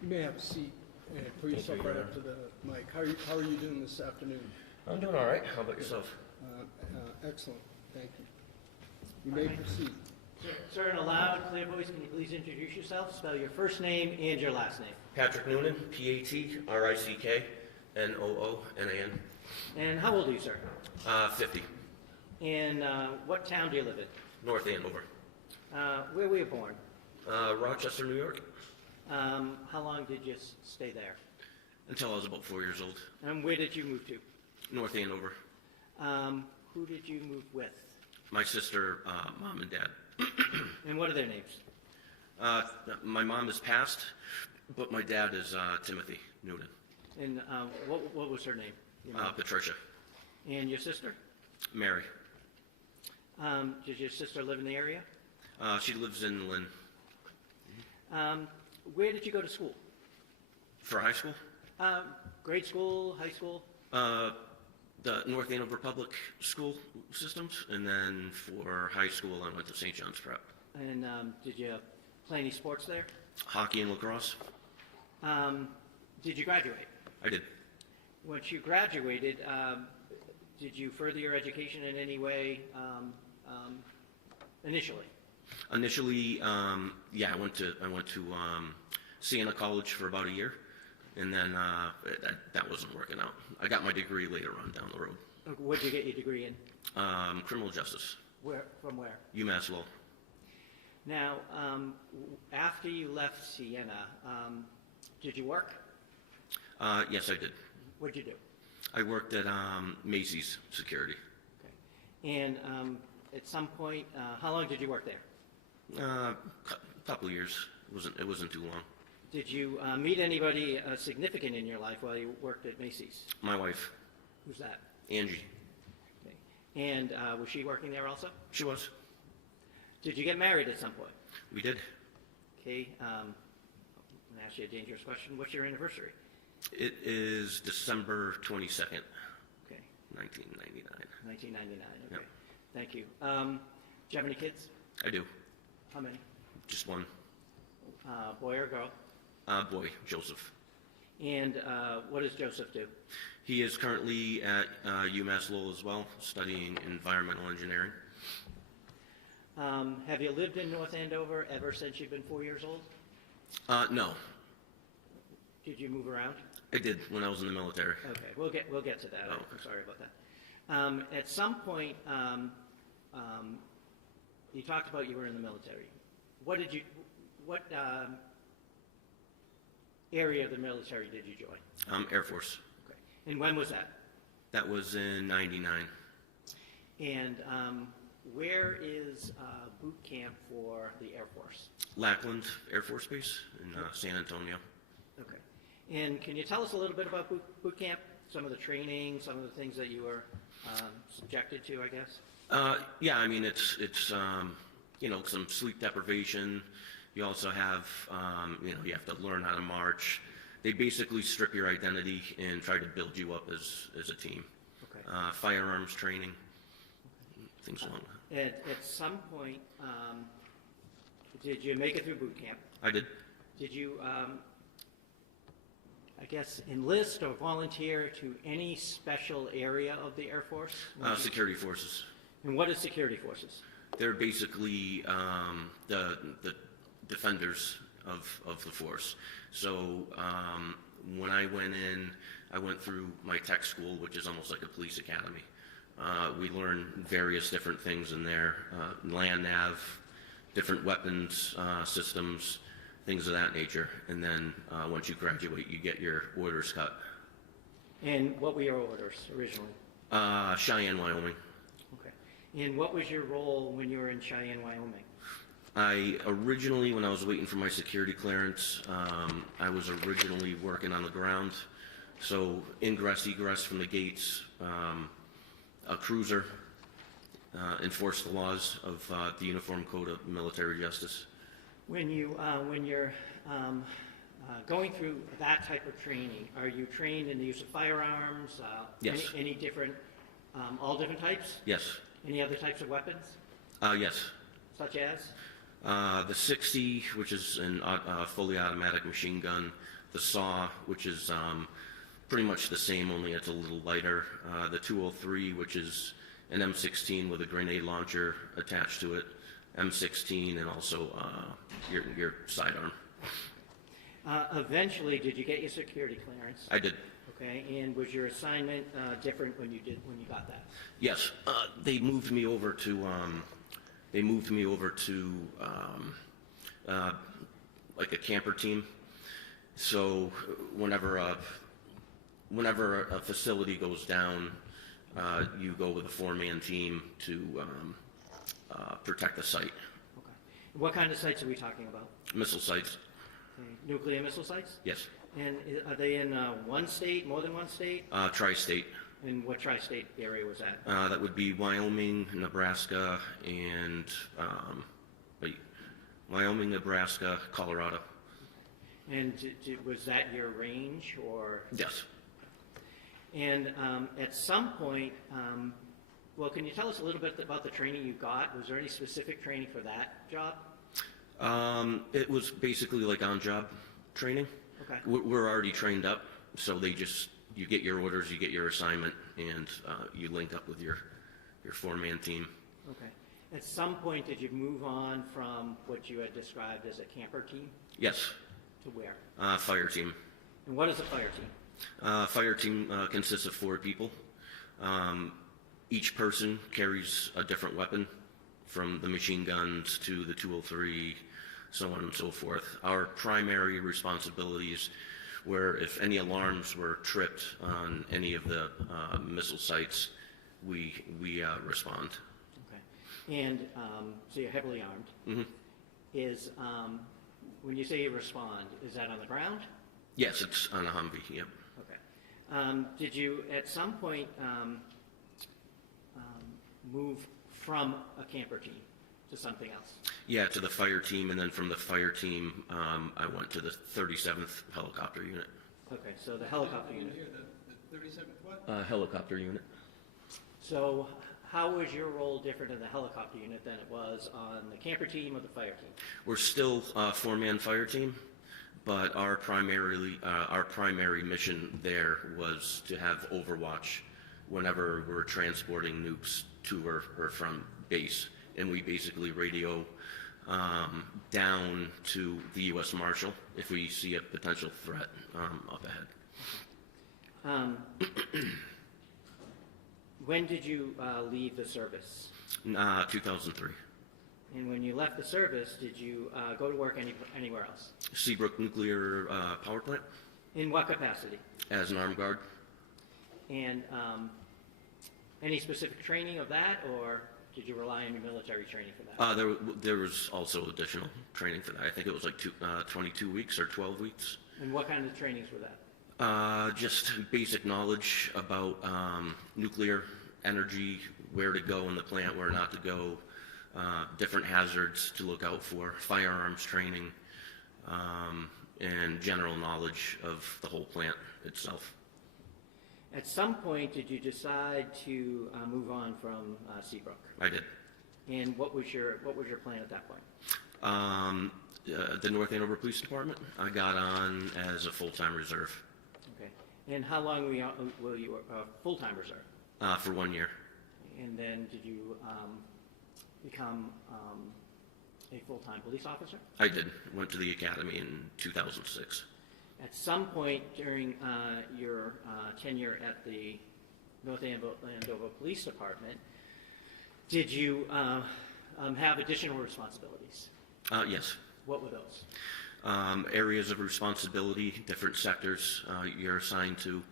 You may have a seat and put yourself you, right Your up to the mic. How are you doing this afternoon? I'm doing all right. How about yourself? Excellent, thank you. You may proceed. Sir, in a loud, clear voice, can you please introduce yourself? Spell your first name and your last name. Patrick Noonan, Patricknoonan. And how old are you, sir? 50, And what town do you live in? North Andover. Where were you born? Rochester, New York, How long did you stay there? until I was about 4 years old. And where did you move to? North Andover. Who did you move with? My sister, mom and dad. And what are their names? My mom is passed, but my dad is Timothy Noonan. And what was her name? Your mom. Patricia. And your sister? Mary. Does your sister live in the area? She lives in Lynn. Where did you go to school? For high school, Grade school, high school? the North Andover Public School systems, and then for high school, I went to St. John's Prep. And did you play any sports there? Hockey and lacrosse. Did you graduate? I did. Once you graduated, did you further your education in any way initially? Initially, yeah, I went to Siena College for about a year, and then that wasn't working out. I got my degree later on down the road. What did you get your degree in? Criminal justice, From where? UMass Law. Now, after you left Siena, did you work? Yes, I did. What did you do? I worked at Macy's Security. Okay. And at some point, how long did you work there? Couple of years. It wasn't too long. Did you meet anybody significant in your life while you worked at Macy's? My wife, Who's that? Angie. Okay. And was she working there also? She was. Did you get married at some point? We did. Okay. I'm going to ask you a dangerous question. What's your anniversary? It is December 22nd, Okay. 1999. 1999. Okay. Yep. Thank you. Do you have any kids? I do. How many? Just one. Boy or girl? Boy, Joseph. And what does Joseph do? He is currently at UMass Lowell as well, studying environmental engineering. Have you lived in North Andover ever since you've been 4 years old? No, Did you move around? I did when I was in the military. Okay, we'll get to that. Oh, I'm sorry about that. At some point, you talked about you were in the military. What area of the military did you join? Air Force. Okay. And when was that? That was in '99. And where is boot camp for the Air Force? Lackland Air Force Base in San Antonio. Okay. And can you tell us a little bit about boot camp? Some of the training, some of the things that you were subjected to, I guess? Yeah, I mean, it's you know, some sleep deprivation. You also have, you know, you have to learn how to march. They basically strip your identity and try to build you up as a team. Okay. Firearms training, things along that. At some point, did you make it through boot camp? I did. Did you, I guess, enlist or volunteer to any special area of the Air Force? Security forces. And what is security forces? They're basically the defenders of the force. So when I went in, I went through my tech school, which is almost like a police academy. We learn various different things in there, land nav, different weapons systems, things of that nature. And then once you graduate, you get your orders cut. And what were your orders originally? Cheyenne, Wyoming. Okay. And what was your role when you were in Cheyenne, Wyoming? I originally, when I was waiting for my security clearance, I was originally working on the ground. So ingress, egress from the gates, a cruiser, enforce the laws of the Uniform Code of Military Justice. When you're going through that type of training, are you trained in the use of firearms? Yes. Any different, all different types? Yes. Any other types of weapons, Yes. such as? The 60, which is a fully automatic machine gun. The SAW, which is pretty much the same, only it's a little lighter. The 203, which is an M16 with a grenade launcher attached to it. M16 and also your sidearm. Eventually, did you get your security clearance? I did. Okay, and was your assignment different when you got that? Yes, they moved me over to like a camper team. So whenever a facility goes down, you go with a 4-man team to protect the site. Okay. What kind of sites are we talking about? Missile sites. Okay. Nuclear missile sites? Yes. And are they in one state, more than one state? Tri-state. And what tri-state area was that? That would be Wyoming, Nebraska, and Wyoming, Nebraska, Colorado. And was that your range, or? Yes. And at some point, well, can you tell us a little bit about the training you got? Was there any specific training for that job? It was basically like on-job training. Okay. We're already trained up, so you get your orders, you get your assignment, and you link up with your 4-man team. Okay. At some point, did you move on from what you had described as a camper team? Yes. To where? Fire team. And what is a fire team? Fire team consists of 4 people. Each person carries a different weapon, from the machine guns to the 203, so on and so forth. Our primary responsibilities were if any alarms were tripped on any of the missile sites, we respond. Okay. And so you're heavily armed. Mm-hmm. Is, when you say you respond, is that on the ground? Yes, it's on a Humvee, yep. Okay. Did you, at some point, move from a camper team to something else? Yeah, to the fire team, and then from the fire team, I went to the 37th Helicopter Unit. Okay, so the helicopter unit. The 37th what? Helicopter Unit. So how was your role different in the helicopter unit than it was on the camper team or the fire team? We're still a four-man fire team, but our primary mission there was to have overwatch whenever we're transporting nukes to or from base. And we basically radio down to the U.S. Marshal if we see a potential threat up ahead. When did you leave the service? 2003. And when you left the service, did you go to work anywhere else? Seabrook Nuclear Power Plant In what capacity? as an armed guard. And any specific training of that, or did you rely on your military training for that? There was also additional training for that. I think it was like 22 weeks or 12 weeks. And what kind of trainings were that? Just basic knowledge about nuclear energy, where to go in the plant, where not to go, different hazards to look out for, firearms training, and general knowledge of the whole plant itself. At some point, did you decide to move on from Seabrook? I did. And what was your plan at that point? The North Andover Police Department, I got on as a full-time reserve Okay. And how long were you a full-time reserve? for 1 year. And then did you become a full-time police officer? I did. Went to the academy in 2006. At some point during your tenure at the North Andover Police Department, did you have additional responsibilities? Yes. What were those? Areas of responsibility, different sectors you're assigned to,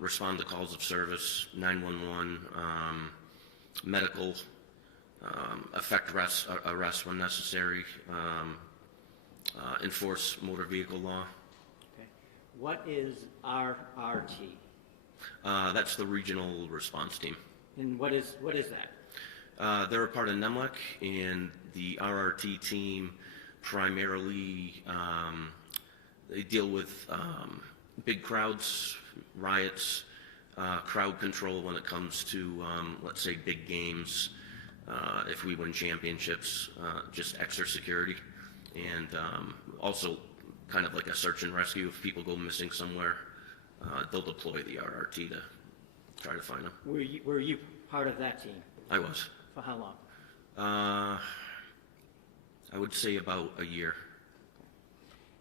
respond to calls of service, 911, medical, effect arrest when necessary, enforce motor vehicle law. Okay. What is RRT? That's the regional response team. And what is that? They're a part of NEMLEC, and the RRT team primarily they deal with big crowds, riots, crowd control when it comes to, let's say, big games. If we win championships, just extra security, and also kind of like a search and rescue. If people go missing somewhere, they'll deploy the RRT to try to find them. Were you part of that team? I was. For how long? I would say about a year.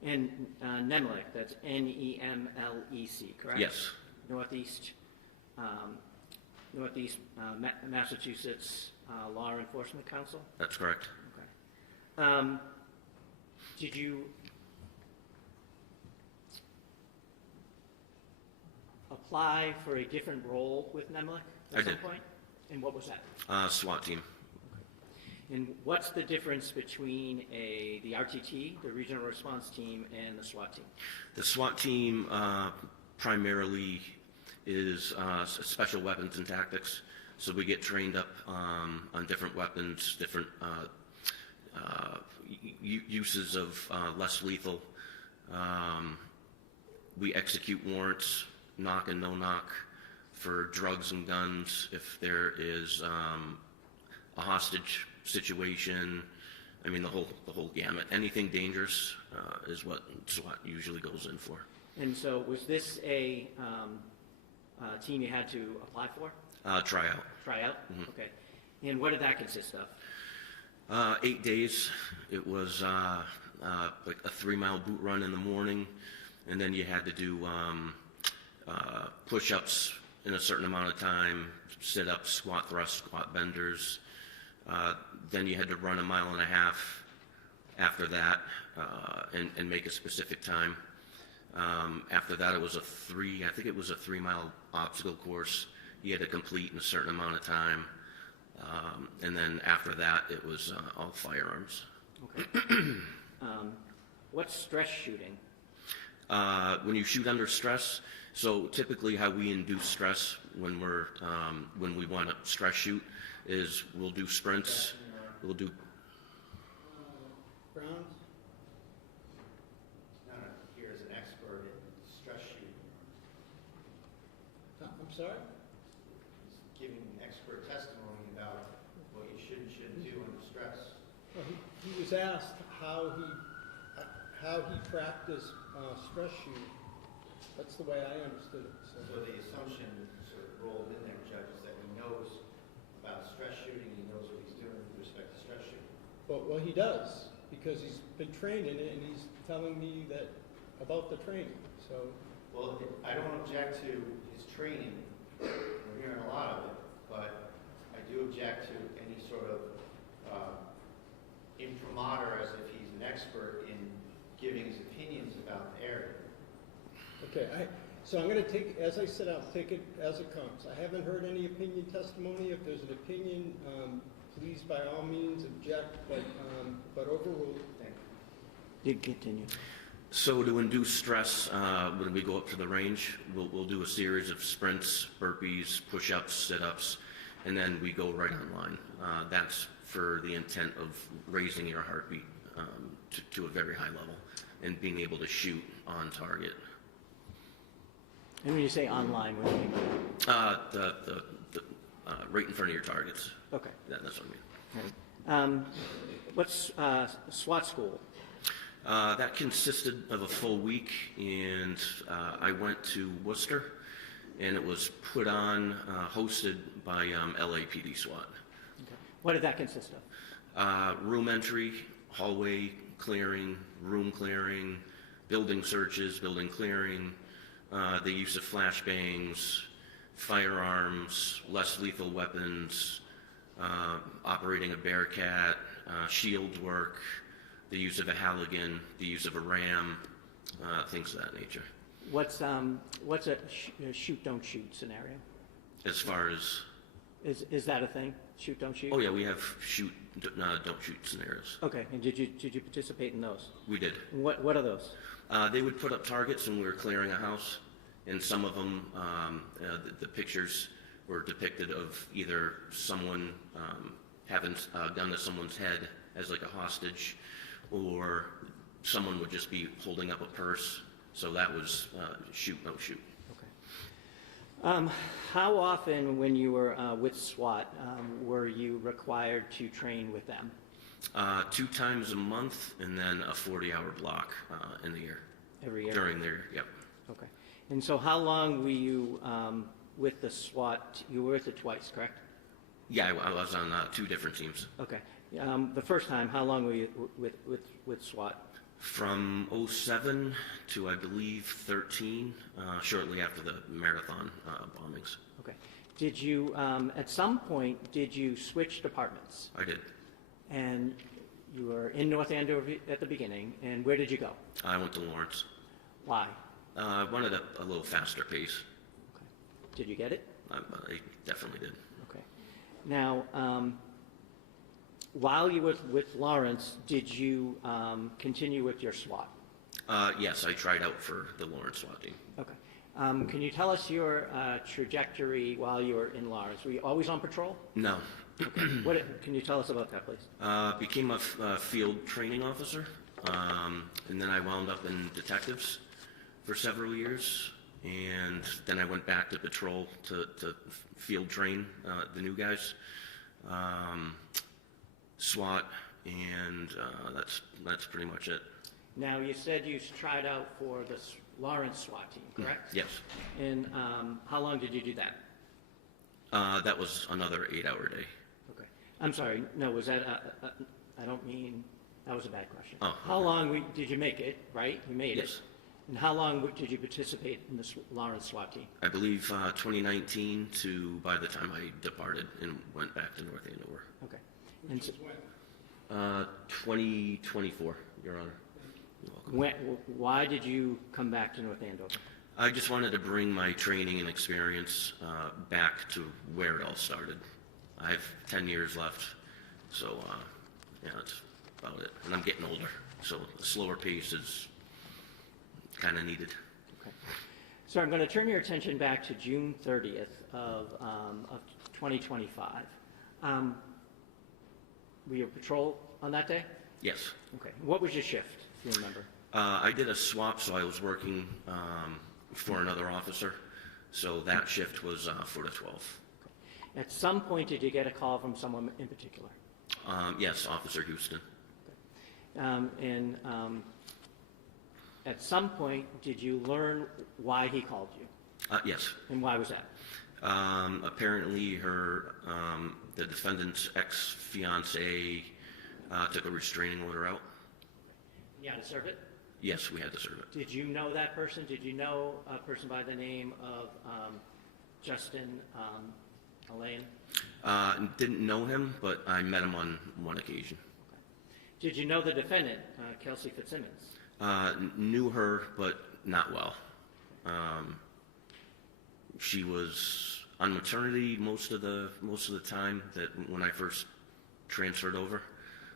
And NEMLEC, that's NEMLEC, correct? Yes. Northeast Massachusetts Law Enforcement Council? That's correct. Okay. Did you apply for a different role with NEMLEC I at some did. point? And what was that? SWAT team. And what's the difference between the RTT, the Regional Response Team, and the SWAT team? The SWAT team primarily is special weapons and tactics. So we get trained up on different weapons, different uses of less lethal. We execute warrants, knock and no knock, for drugs and guns. If there is a hostage situation, I mean the whole gamut. Anything dangerous is what SWAT usually goes in for. And so was this a team you had to apply for? Tryout. Tryout? Mhm. Okay. And what did that consist of? 8 days. It was like a 3-mile boot run in the morning, and then you had to do push-ups in a certain amount of time, sit-ups, squat thrusts, squat benders. Then you had to run 1.5 miles after that and make a specific time. After that, it was I think it was a 3-mile obstacle course you had to complete in a certain amount of time. And then after that, it was all firearms. Okay. What's stress shooting? When you shoot under stress, so typically how we induce stress when we want to stress shoot is we'll do sprints, we'll do. Brown? No, here is an expert in stress shooting. I'm sorry? He's giving expert testimony Well, he was asked how he practiced stress shooting. That's the way I understood it. So the assumption sort of rolled in there, Judge, is that he knows about stress shooting, he knows what he's doing with respect to stress shooting. Well, he does, because he's been trained in it, and he's telling me that about the training, so. Well, I don't object to his training, we're hearing a lot of it, but I do object to any sort of imprimatur as if he's an expert in giving his opinions about the area. Okay, so I'm going to take, as I said, I'll take it as it comes. I haven't heard any opinion testimony. If there's an opinion, please by all means object, but overruled. Thank you. You can continue. So to induce stress, when we go up to the range, we'll do a series of sprints, burpees, push-ups, sit-ups, and then we go right online. That's for the intent of raising your heartbeat to a very high level and being able to shoot on target. And when you say online, what do you mean? Right in front of your targets. Okay. That's what I mean. What's SWAT school? That consisted of a full week, and I went to Worcester, and it was put on, hosted by LAPD SWAT. Okay. What did that consist of? Room entry, hallway clearing, room clearing, building searches, building clearing, the use of flashbangs, firearms, less lethal weapons, operating a Bearcat, shield work, the use of a Halligan, the use of a ram, things of that nature. What's a shoot, don't shoot scenario? As far as... Is that a thing? Shoot, don't shoot? Oh yeah, we have shoot, don't shoot scenarios. Okay, and did you participate in those? We did. What are those? They would put up targets when we were clearing a house, and some of them, the pictures were depicted of either someone having a gun to someone's head as like a hostage, or someone would just be holding up a purse. So that was shoot, no shoot. Okay. How often, when you were with SWAT, were you required to train with them? 2 times a month, and then a 40-hour block in the year. Every year? During the year, yep. Okay. And so how long were you with the SWAT? You were with it twice, correct? Yeah, I was on 2 different teams. Okay. The first time, how long were you with SWAT? From 07 to, I believe, 13, shortly after the marathon bombings. Okay. Did you, at some point, did you switch departments? I did. And you were in North Andover at the beginning, and where did you go? I went to Lawrence. Why? I wanted a little faster pace. Okay. Did you get it? I definitely did. Okay. Now, while you were with Lawrence, did you continue with your SWAT? Yes, I tried out for the Lawrence SWAT team. Okay. Can you tell us your trajectory while you were in Lawrence? Were you always on patrol? No. Okay. Can you tell us about that, please? Became a field training officer, and then I wound up in detectives for several years, and then I went back to patrol to field train the new guys. SWAT, and that's pretty much it. Now, you said you tried out for the Lawrence SWAT team, correct? Yes. And how long did you do that? That was another 8-hour day. Okay. I'm sorry, no, was that, I don't mean, that was a bad question. Oh, How long did you make it, right? You made it. Yes. And how long did you participate in the Lawrence SWAT team? I believe 2019 to by the time I departed and went back to North Andover. Okay. And so, 2024, Your Honor. You're welcome. why did you come back to North Andover? I just wanted to bring my training and experience back to where it all started. I have 10 years left, so yeah, that's about it. And I'm getting older, so a slower pace is kind of needed. Okay. So I'm going to turn your attention back to June 30th of 2025. Were you patrol on that day? Yes. Okay. What was your shift, if you remember? I did a swap, so I was working for another officer. So that shift was 4 to 12. At some point, did you get a call from someone in particular? Yes, Officer Houston. And at some point, did you learn why he called you? Yes. And why was that? Apparently, the defendant's ex-fiancee took a restraining order out. You had to serve it? Yes, we had to serve it. Did you know that person? Did you know a person by the name of Justin Elaine? Didn't know him, but I met him on one occasion. Did you know the defendant, Kelsey Fitzsimmons? Knew her, but not well. She was on maternity most of the time that when I first transferred over.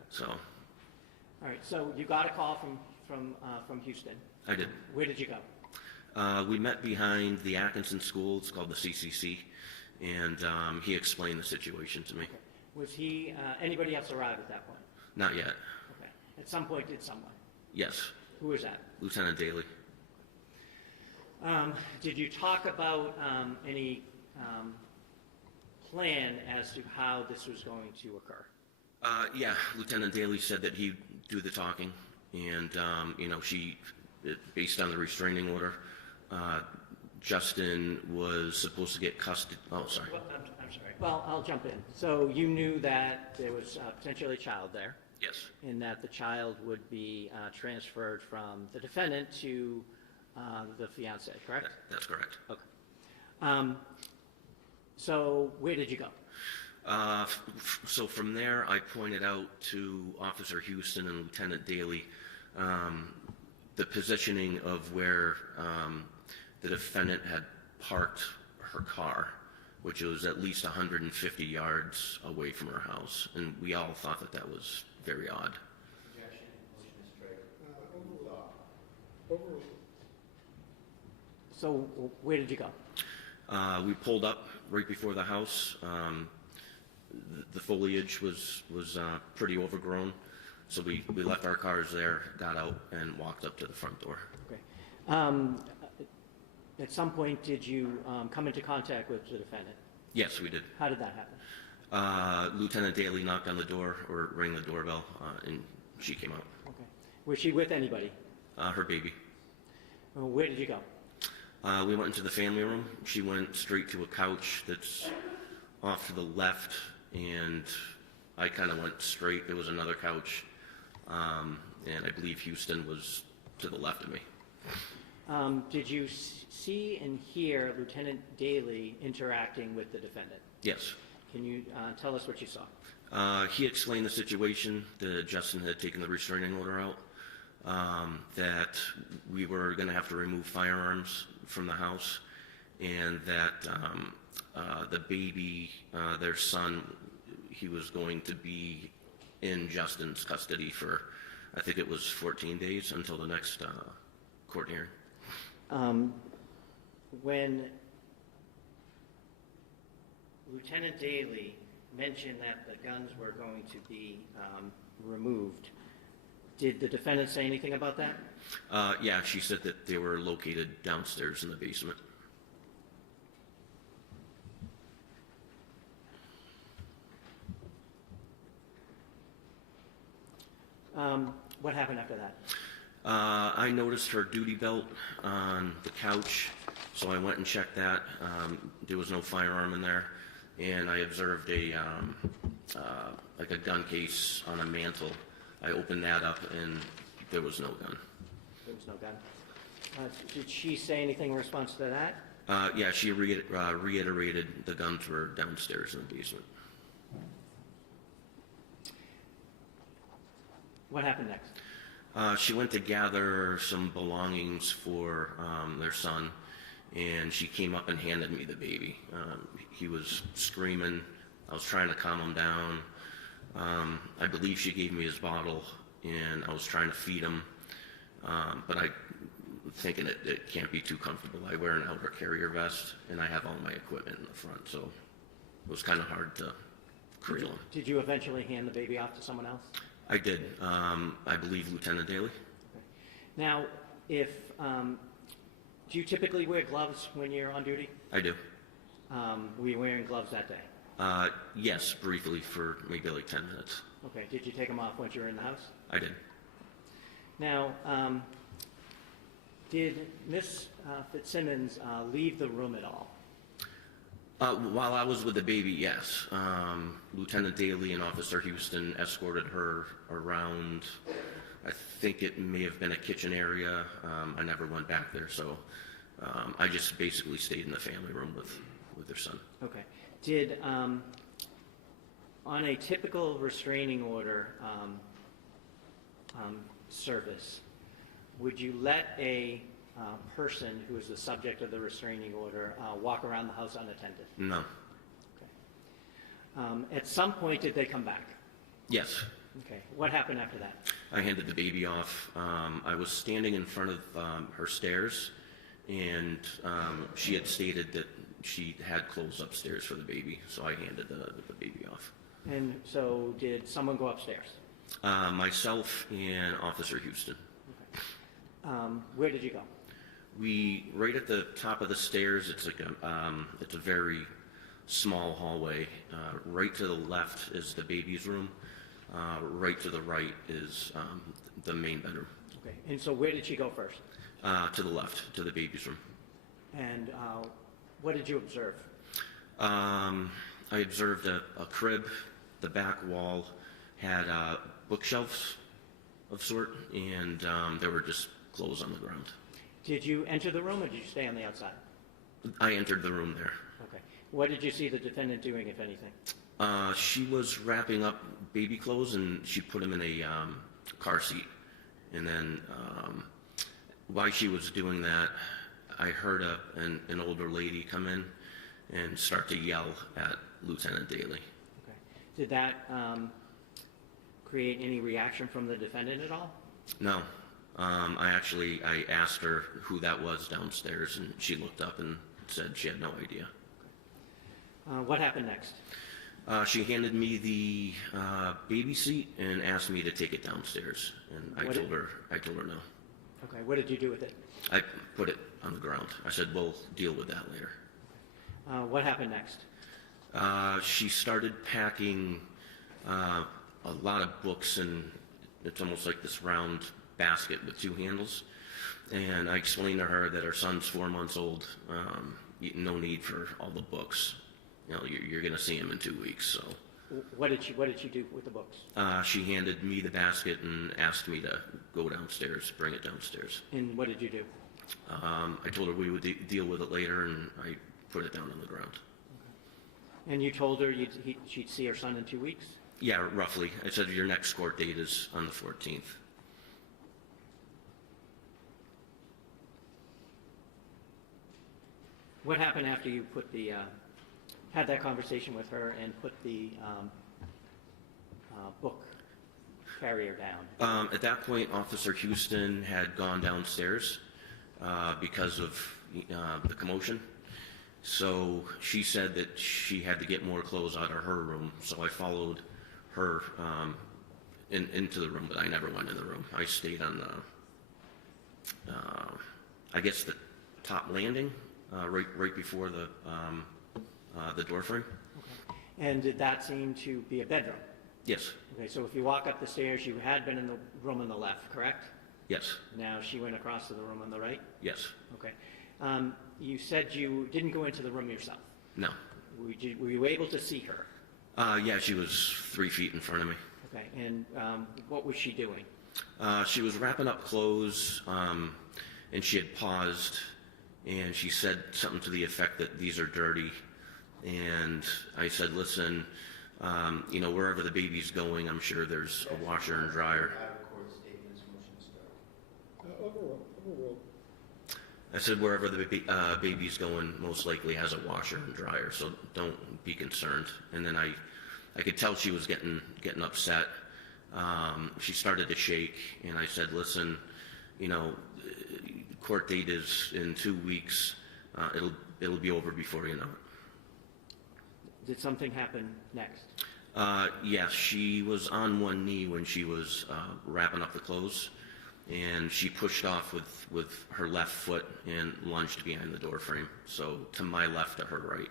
So. All right. So you got a call from Houston. I did. Where did you go? We met behind the Atkinson School. It's called the CCC, and he explained the situation to me. Okay. Was he anybody else arrived at that point? Not yet. Okay. At some point, did someone? Yes. Who was that? Lieutenant Daly. Did you talk about any plan as to how this was going to occur? Yeah, Lieutenant Daly said that he'd do the talking, and based on the restraining order, Justin was supposed to get custody. Oh, sorry. Well, I'm sorry. Well, I'll jump in. So you knew that there was potentially a child there, Yes. and that the child would be transferred from the defendant to the fiancé, correct? That's correct. Okay. So where did you go? So from there, I pointed out to Officer Houston and Lieutenant Daly the positioning of where the defendant had parked her car, which was at least 150 yards away from her house, and we all thought that that was very odd. So where did you go? We pulled up right before the house. The foliage was pretty overgrown, so we left our cars there, got out, and walked up to the front door. Okay. At some point, did you come into contact with the defendant? Yes, we did. How did that happen? Lieutenant Daly knocked on the door or rang the doorbell, and she came out. Okay. Was she with anybody? Her baby. Where did you go? We went into the family room. She went straight to a couch that's off to the left, and I kind of went straight. There was another couch, and I believe Houston was to the left of me. Did you see and hear Lieutenant Daly interacting with the defendant? Yes. Can you tell us what you saw? He explained the situation, that Justin had taken the restraining order out, that we were going to have to remove firearms from the house, and that the baby, their son, he was going to be in Justin's custody for, I think it was 14 days until the next court hearing. When Lieutenant Daly mentioned that the guns were going to be removed, did the defendant say anything about that? Yeah, she said that they were located downstairs in the basement. What happened after that? I noticed her duty belt on the couch, so I went and checked that. There was no firearm in there, and I observed like a gun case on a mantle. I opened that up, and there was no gun. There was no gun. Did she say anything in response to that? Yeah, she reiterated the guns were downstairs in the basement. What happened next? She went to gather some belongings for their son, and she came up and handed me the baby. He was screaming. I was trying to calm him down. I believe she gave me his bottle, and I was trying to feed him, but I'm thinking it can't be too comfortable. I wear an outer carrier vest, and I have all my equipment in the front, so it was kind of hard to cradle him. Did you eventually hand the baby off to someone else? I did. I believe Lieutenant Daly. Okay. Now, do you typically wear gloves when you're on duty? I do. Were you wearing gloves that day? Yes, briefly for maybe like 10 minutes. Okay, did you take them off once you were in the house? I did. Now, did Miss Fitzsimmons leave the room at all? While I was with the baby, yes. Lieutenant Daly and Officer Houston escorted her around. I think it may have been a kitchen area. I never went back there, so I just basically stayed in the family room with their son. Okay. Did, on a typical restraining order service, would you let a person who is the subject of the restraining order walk around the house unattended? No. Okay. At some point, did they come back? Yes. Okay. What happened after that? I handed the baby off. I was standing in front of her stairs, and she had stated that she had clothes upstairs for the baby, so I handed the baby off. And so did someone go upstairs? Myself and Officer Houston. Okay. Where did you go? Right at the top of the stairs, it's like it's a very small hallway. Right to the left is the baby's room. Right to the right is the main bedroom. Okay. And so where did she go first? To the left, to the baby's room. And what did you observe? I observed a crib. The back wall had bookshelves of sort, and there were just clothes on the ground. Did you enter the room or did you stay on the outside? I entered the room there. Okay. What did you see the defendant doing, if anything? She was wrapping up baby clothes, and she put him in a car seat. And then while she was doing that, I heard an older lady come in and start to yell at Lieutenant Daly. Okay. Did that create any reaction from the defendant at all? No. I asked her who that was downstairs, and she looked up and said she had no idea. What happened next? She handed me the baby seat and asked me to take it downstairs, and I told her no. Okay, what did you do with it? I put it on the ground. I said, we'll deal with that later. What happened next? She started packing a lot of books, and it's almost like this round basket with two handles. And I explained to her that her son's 4 months old. No need for all the books. You know, you're going to see him in 2 weeks. So. What did she do with the books? She handed me the basket and asked me to go downstairs, bring it downstairs. And what did you do? I told her we would deal with it later, and I put it down on the ground. Okay. And you told her she'd see her son in 2 weeks? Yeah, roughly. I said your next court date is on the 14th. What happened after you put had that conversation with her and put the book carrier down? At that point, Officer Houston had gone downstairs because of the commotion. So she said that she had to get more clothes out of her room. So I followed her into the room, but I never went in the room. I stayed on the, I guess the top landing, right before the door frame. Okay. And did that seem to be a bedroom? Yes. Okay, so if you walk up the stairs, you had been in the room on the left, correct? Yes. Now she went across to the room on the right? Yes. Okay. You said you didn't go into the room yourself. No. Were you able to see her? Yeah, she was 3 feet in front of me. Okay, and what was she doing? She was wrapping up clothes, and she had paused, and she said something to the effect that these are dirty. And I said, listen, wherever the baby's going, I'm sure there's a washer and dryer. I said, wherever the baby's going, most likely has a washer and dryer, so don't be concerned. And then I could tell she was getting upset. She started to shake, and I said, listen, court date is in 2 weeks. It'll be over before you know it. Did something happen next? Yes, she was on one knee when she was wrapping up the clothes, and she pushed off with her left foot and lunged behind the door frame. So to my left, to her right.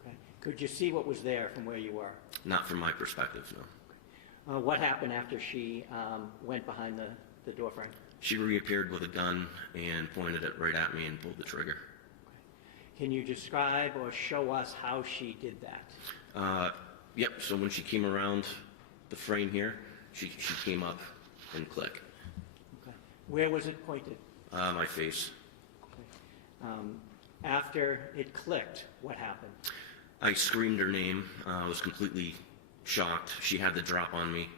Okay. Could you see what was there from where you were? Not from my perspective, no. What happened after she went behind the door frame? She reappeared with a gun and pointed it right at me and pulled the trigger. Can you describe or show us how she did that? Yep, so when she came around the frame here, she came up and click. Okay. Where was it pointed? My face. After it clicked, what happened? I screamed her name. I was completely shocked. She had the drop on me.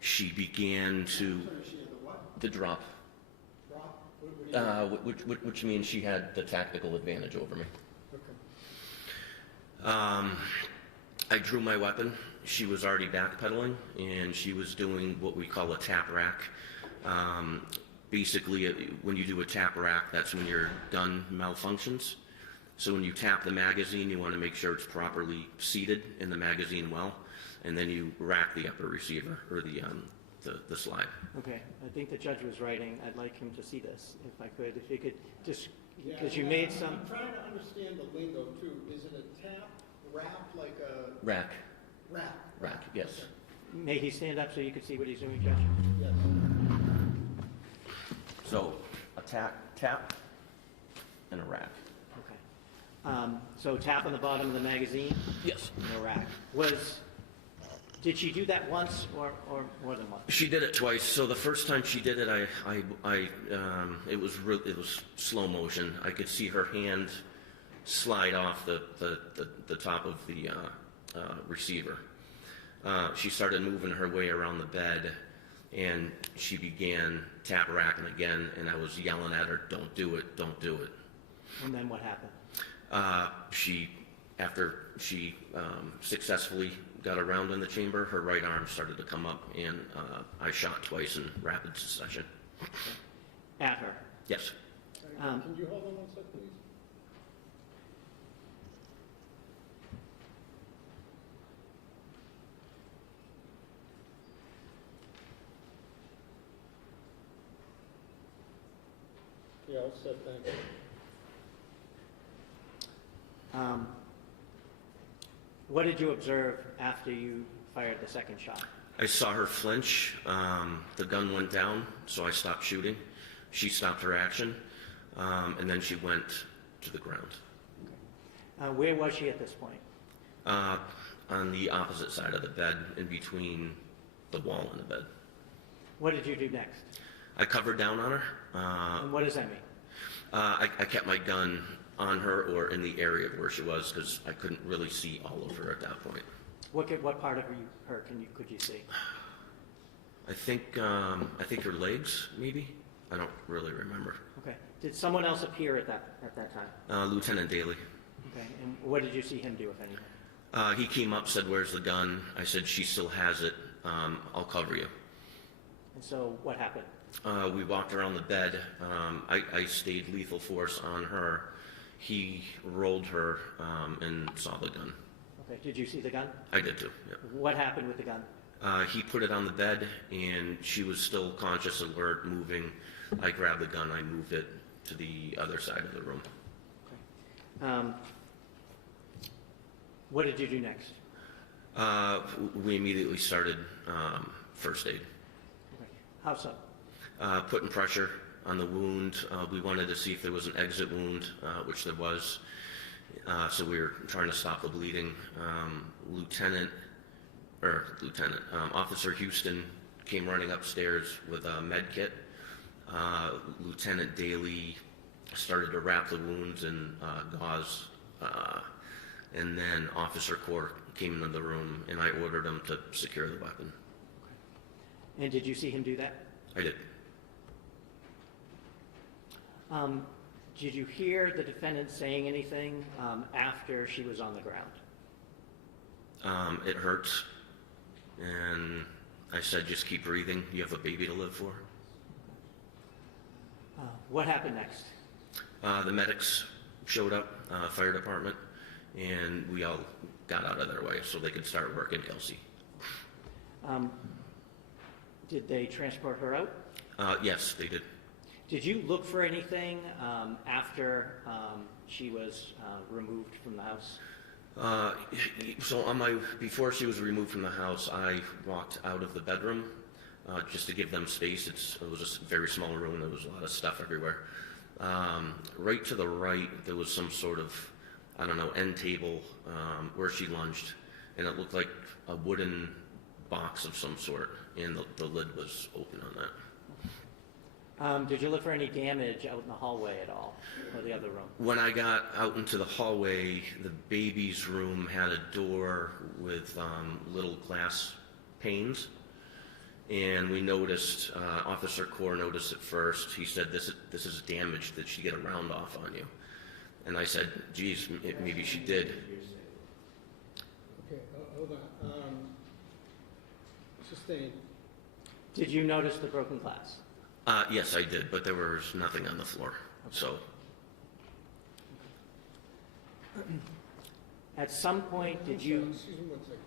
She began to... The drop. Which means she had the tactical advantage over me. I drew my weapon. She was already backpedaling, and she was doing what we call a tap rack. Basically, when you do a tap rack, that's when your gun malfunctions. So when you tap the magazine, you want to make sure it's properly seated in the magazine well, and then you rack the upper receiver, or the slide. Okay, I think the judge was writing. I'd like him to see this, if I could. If you could just, because you made some... I'm trying to understand the lingo, too. Is it a tap, rap, like a... Rack. Rap? Rack, yes. Okay. May he stand up so you can see what he's doing, Judge? Yes. So a tap, and a rack. Okay. So tap on the bottom of the magazine? Yes. And a rack. Did she do that once or more than once? She did it twice. So the first time she did it, it was slow motion. I could see her hand slide off the top of the receiver. She started moving her way around the bed, and she began tap racking again. And I was yelling at her, "Don't do it! Don't do it!" And then what happened? After she successfully got around in the chamber, her right arm started to come up, and I shot twice in rapid succession. At her? Yes. Can you hold on one sec, please? Yeah, I'll set, thank you. What did you observe after you fired the second shot? I saw her flinch. The gun went down, so I stopped shooting. She stopped her action, and then she went to the ground. Where was she at this point? On the opposite side of the bed, in between the wall and the bed. What did you do next? I covered down on her. And what does that mean? I kept my gun on her or in the area of where she was, because I couldn't really see all of her at that point. What part of her could you see? I think her legs, maybe. I don't really remember. Okay. Did someone else appear at that time? Lieutenant Daly. Okay. And what did you see him do, if anything? He came up, said, "Where's the gun?" I said, "She still has it. I'll cover you." And so what happened? We walked around the bed. I stayed lethal force on her. He rolled her and saw the gun. Okay. Did you see the gun? I did too, yeah. What happened with the gun? He put it on the bed, and she was still conscious, alert, moving. I grabbed the gun. I moved it to the other side of the room. Okay. What did you do next? We immediately started first aid. Okay. How so? Putting pressure on the wound. We wanted to see if there was an exit wound, which there was. So we were trying to stop the bleeding. Officer Houston came running upstairs with a med kit. Lieutenant Daly started to wrap the wounds in gauze. And then Officer Court came into the room, and I ordered him to secure the weapon. And did you see him do that? I did. Did you hear the defendant saying anything after she was on the ground? It hurts, and I said, "Just keep breathing. You have a baby to live for." What happened next? The medics showed up, fire department, and we all got out of their way so they could start working Kelsey. Did they transport her out? Yes, they did. Did you look for anything after she was removed from the house? So before she was removed from the house, I walked out of the bedroom just to give them space. It was a very small room. There was a lot of stuff everywhere. Right to the right, there was some sort of, I don't know, end table where she lunged, and it looked like a wooden box of some sort, and the lid was open on that. Did you look for any damage out in the hallway at all, or the other room? When I got out into the hallway, the baby's room had a door with little glass panes, and we noticed, Officer Core noticed it first. He said, this is damage. Did she get a round off on you? And I said, geez, maybe she did. Okay, hold on. Sustained. Did you notice the broken glass? Yes, I did, but there was nothing on the floor, so. At some point, did you... Excuse me 1 second.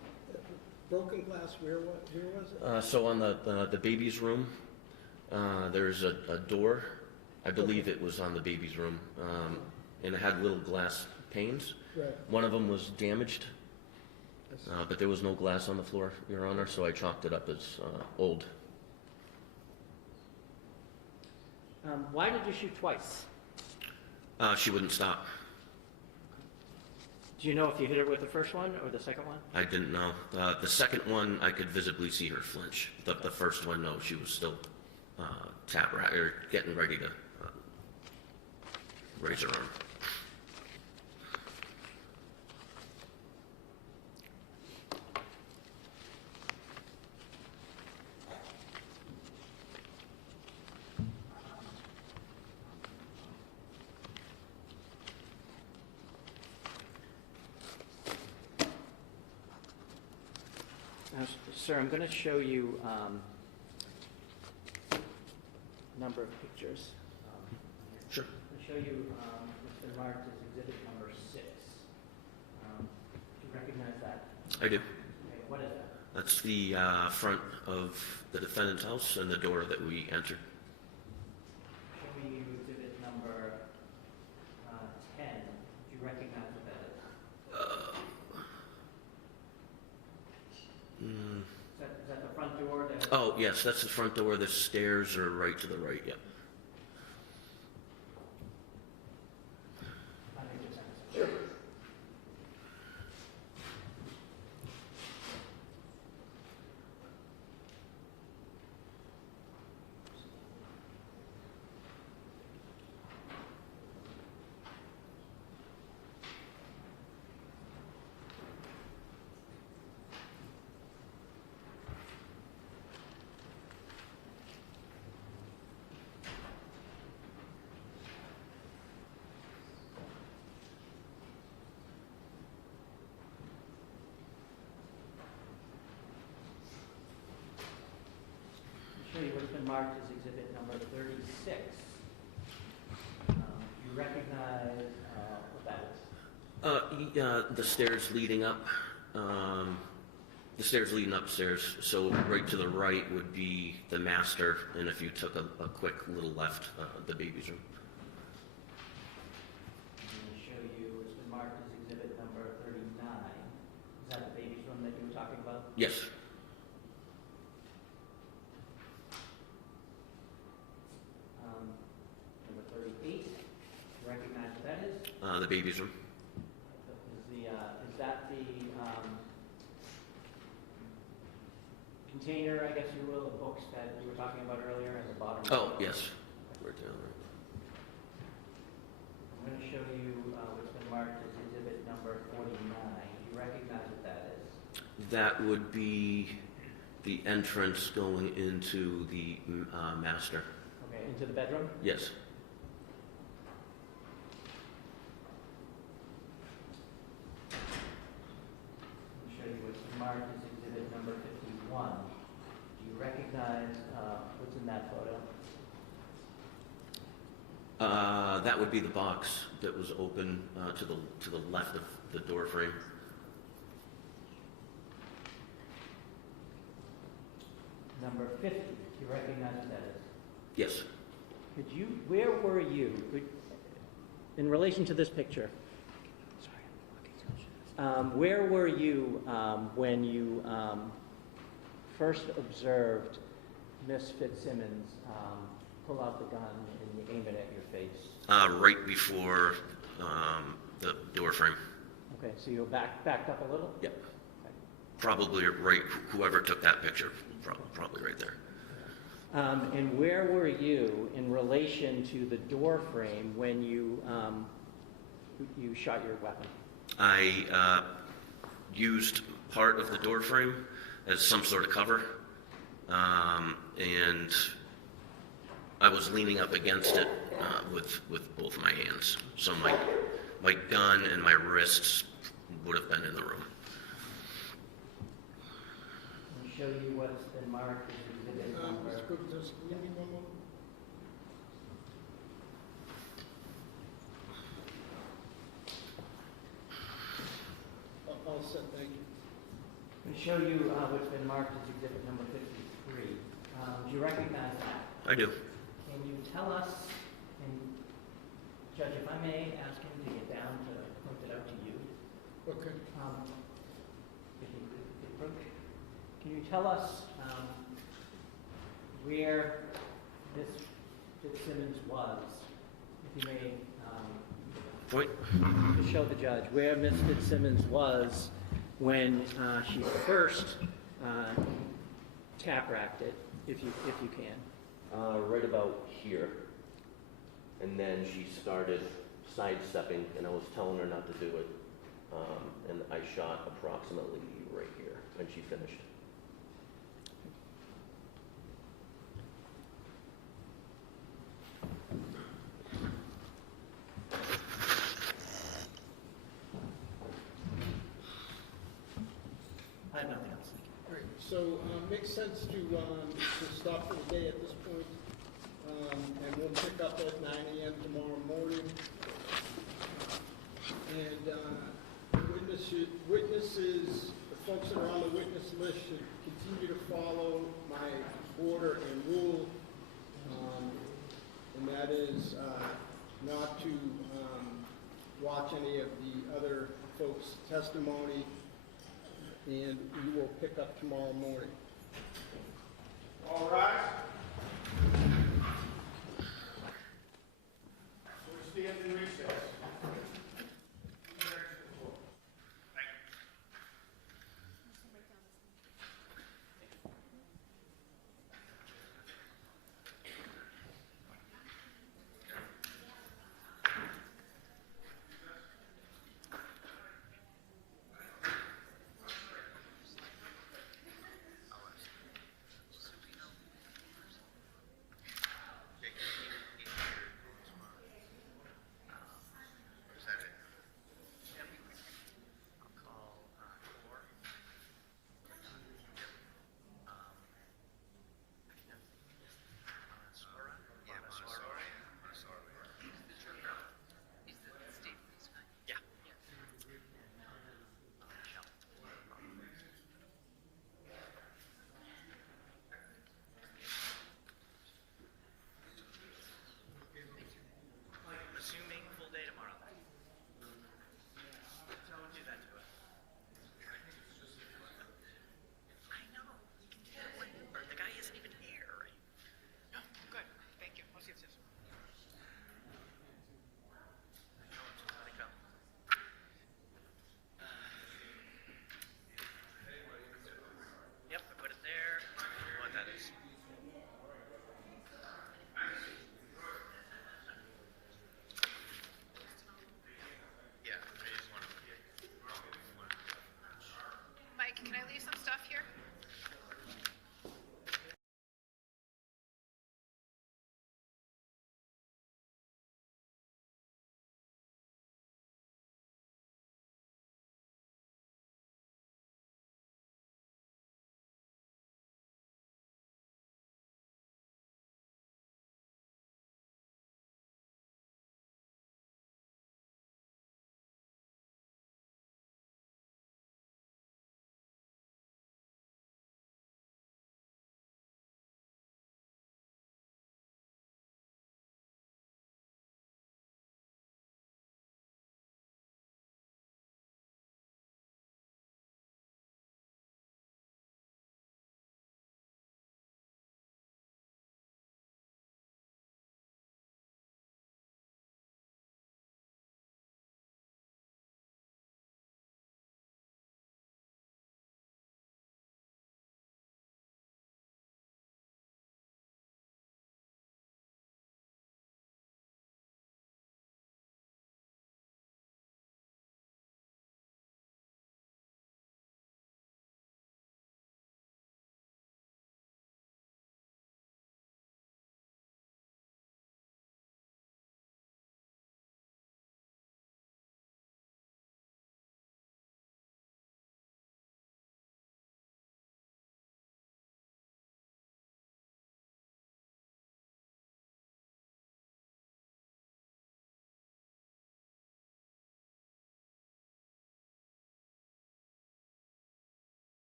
Broken glass, where was it? So on the baby's room, there's a door. I believe it was on the baby's room, and it had little glass panes. Right. One of them was damaged, but there was no glass on the floor, Your Honor, so I chalked it up as old. Why did you shoot twice? She wouldn't stop. Do you know if you hit her with the first one or the second one? I didn't know. The second one, I could visibly see her flinch. The first one, no, she was still getting ready to raise her arm. Now, sir, I'm going to show you a number of pictures. Sure. I'll show you what's been marked as exhibit number 6. Do you recognize that? I do. Okay, what is that? That's the front of the defendant's house and the door that we entered. Show you exhibit number 10. Do you recognize what that is? Is that the front door? Oh, yes, that's the front door. The stairs are right to the right, yeah. Sure. Show you what's been marked as exhibit number 36. Do you recognize what that is? The stairs leading up. The stairs leading upstairs. So right to the right would be the master, and if you took a quick little left, the baby's room. I'm going to show you what's been marked as exhibit number 39. Is that the baby's room that you were talking about? Yes. Number 38. You recognize what that is? The baby's room. Is that the container, I guess you will, of books that you were talking about earlier at the bottom? Oh, yes. Right down there. I'm going to show you what's been marked as exhibit number 49. You recognize what that is? That would be the entrance going into the master. Okay, into the bedroom? Yes. Let me show you what's been marked as exhibit number 51. Do you recognize what's in that photo? That would be the box that was open to the left of the door frame. Number 50. Do you recognize what that is? Yes. Where were you in relation to this picture? Where were you when you first observed Miss Fitzsimmons pull out the gun and aim it at your face? Right before the door frame. Okay, so you were backed up a little? Yep. Probably right, whoever took that picture, probably right there. And where were you in relation to the door frame when you shot your weapon? I used part of the door frame as some sort of cover, and I was leaning up against it with both my hands. So my gun and my wrists would have been in the room. Let me show you what has been marked as exhibit number. Mr. Cook, just give me one moment. All set, thank you. Let me show you what's been marked as exhibit number 53. Do you recognize that? I do. Can you tell us, and Judge, if I may ask him to get down to point it out to you? Okay. If you could approach. Can you tell us where Miss Fitzsimmons was, if you may, Point. to show the judge where Miss Fitzsimmons was when she first tap-racked it, if you can. Right about here. And then she started sidestepping, and I was telling her not to do it. And I shot approximately right here, and she finished. I have nothing else. All right, so makes sense to stop for the day at this point. And we'll pick up at 9 a.m. tomorrow morning. And witnesses, the folks that are on the witness list should continue to follow my order and rule. And that is not to watch any of the other folks' testimony. And we will pick up tomorrow morning.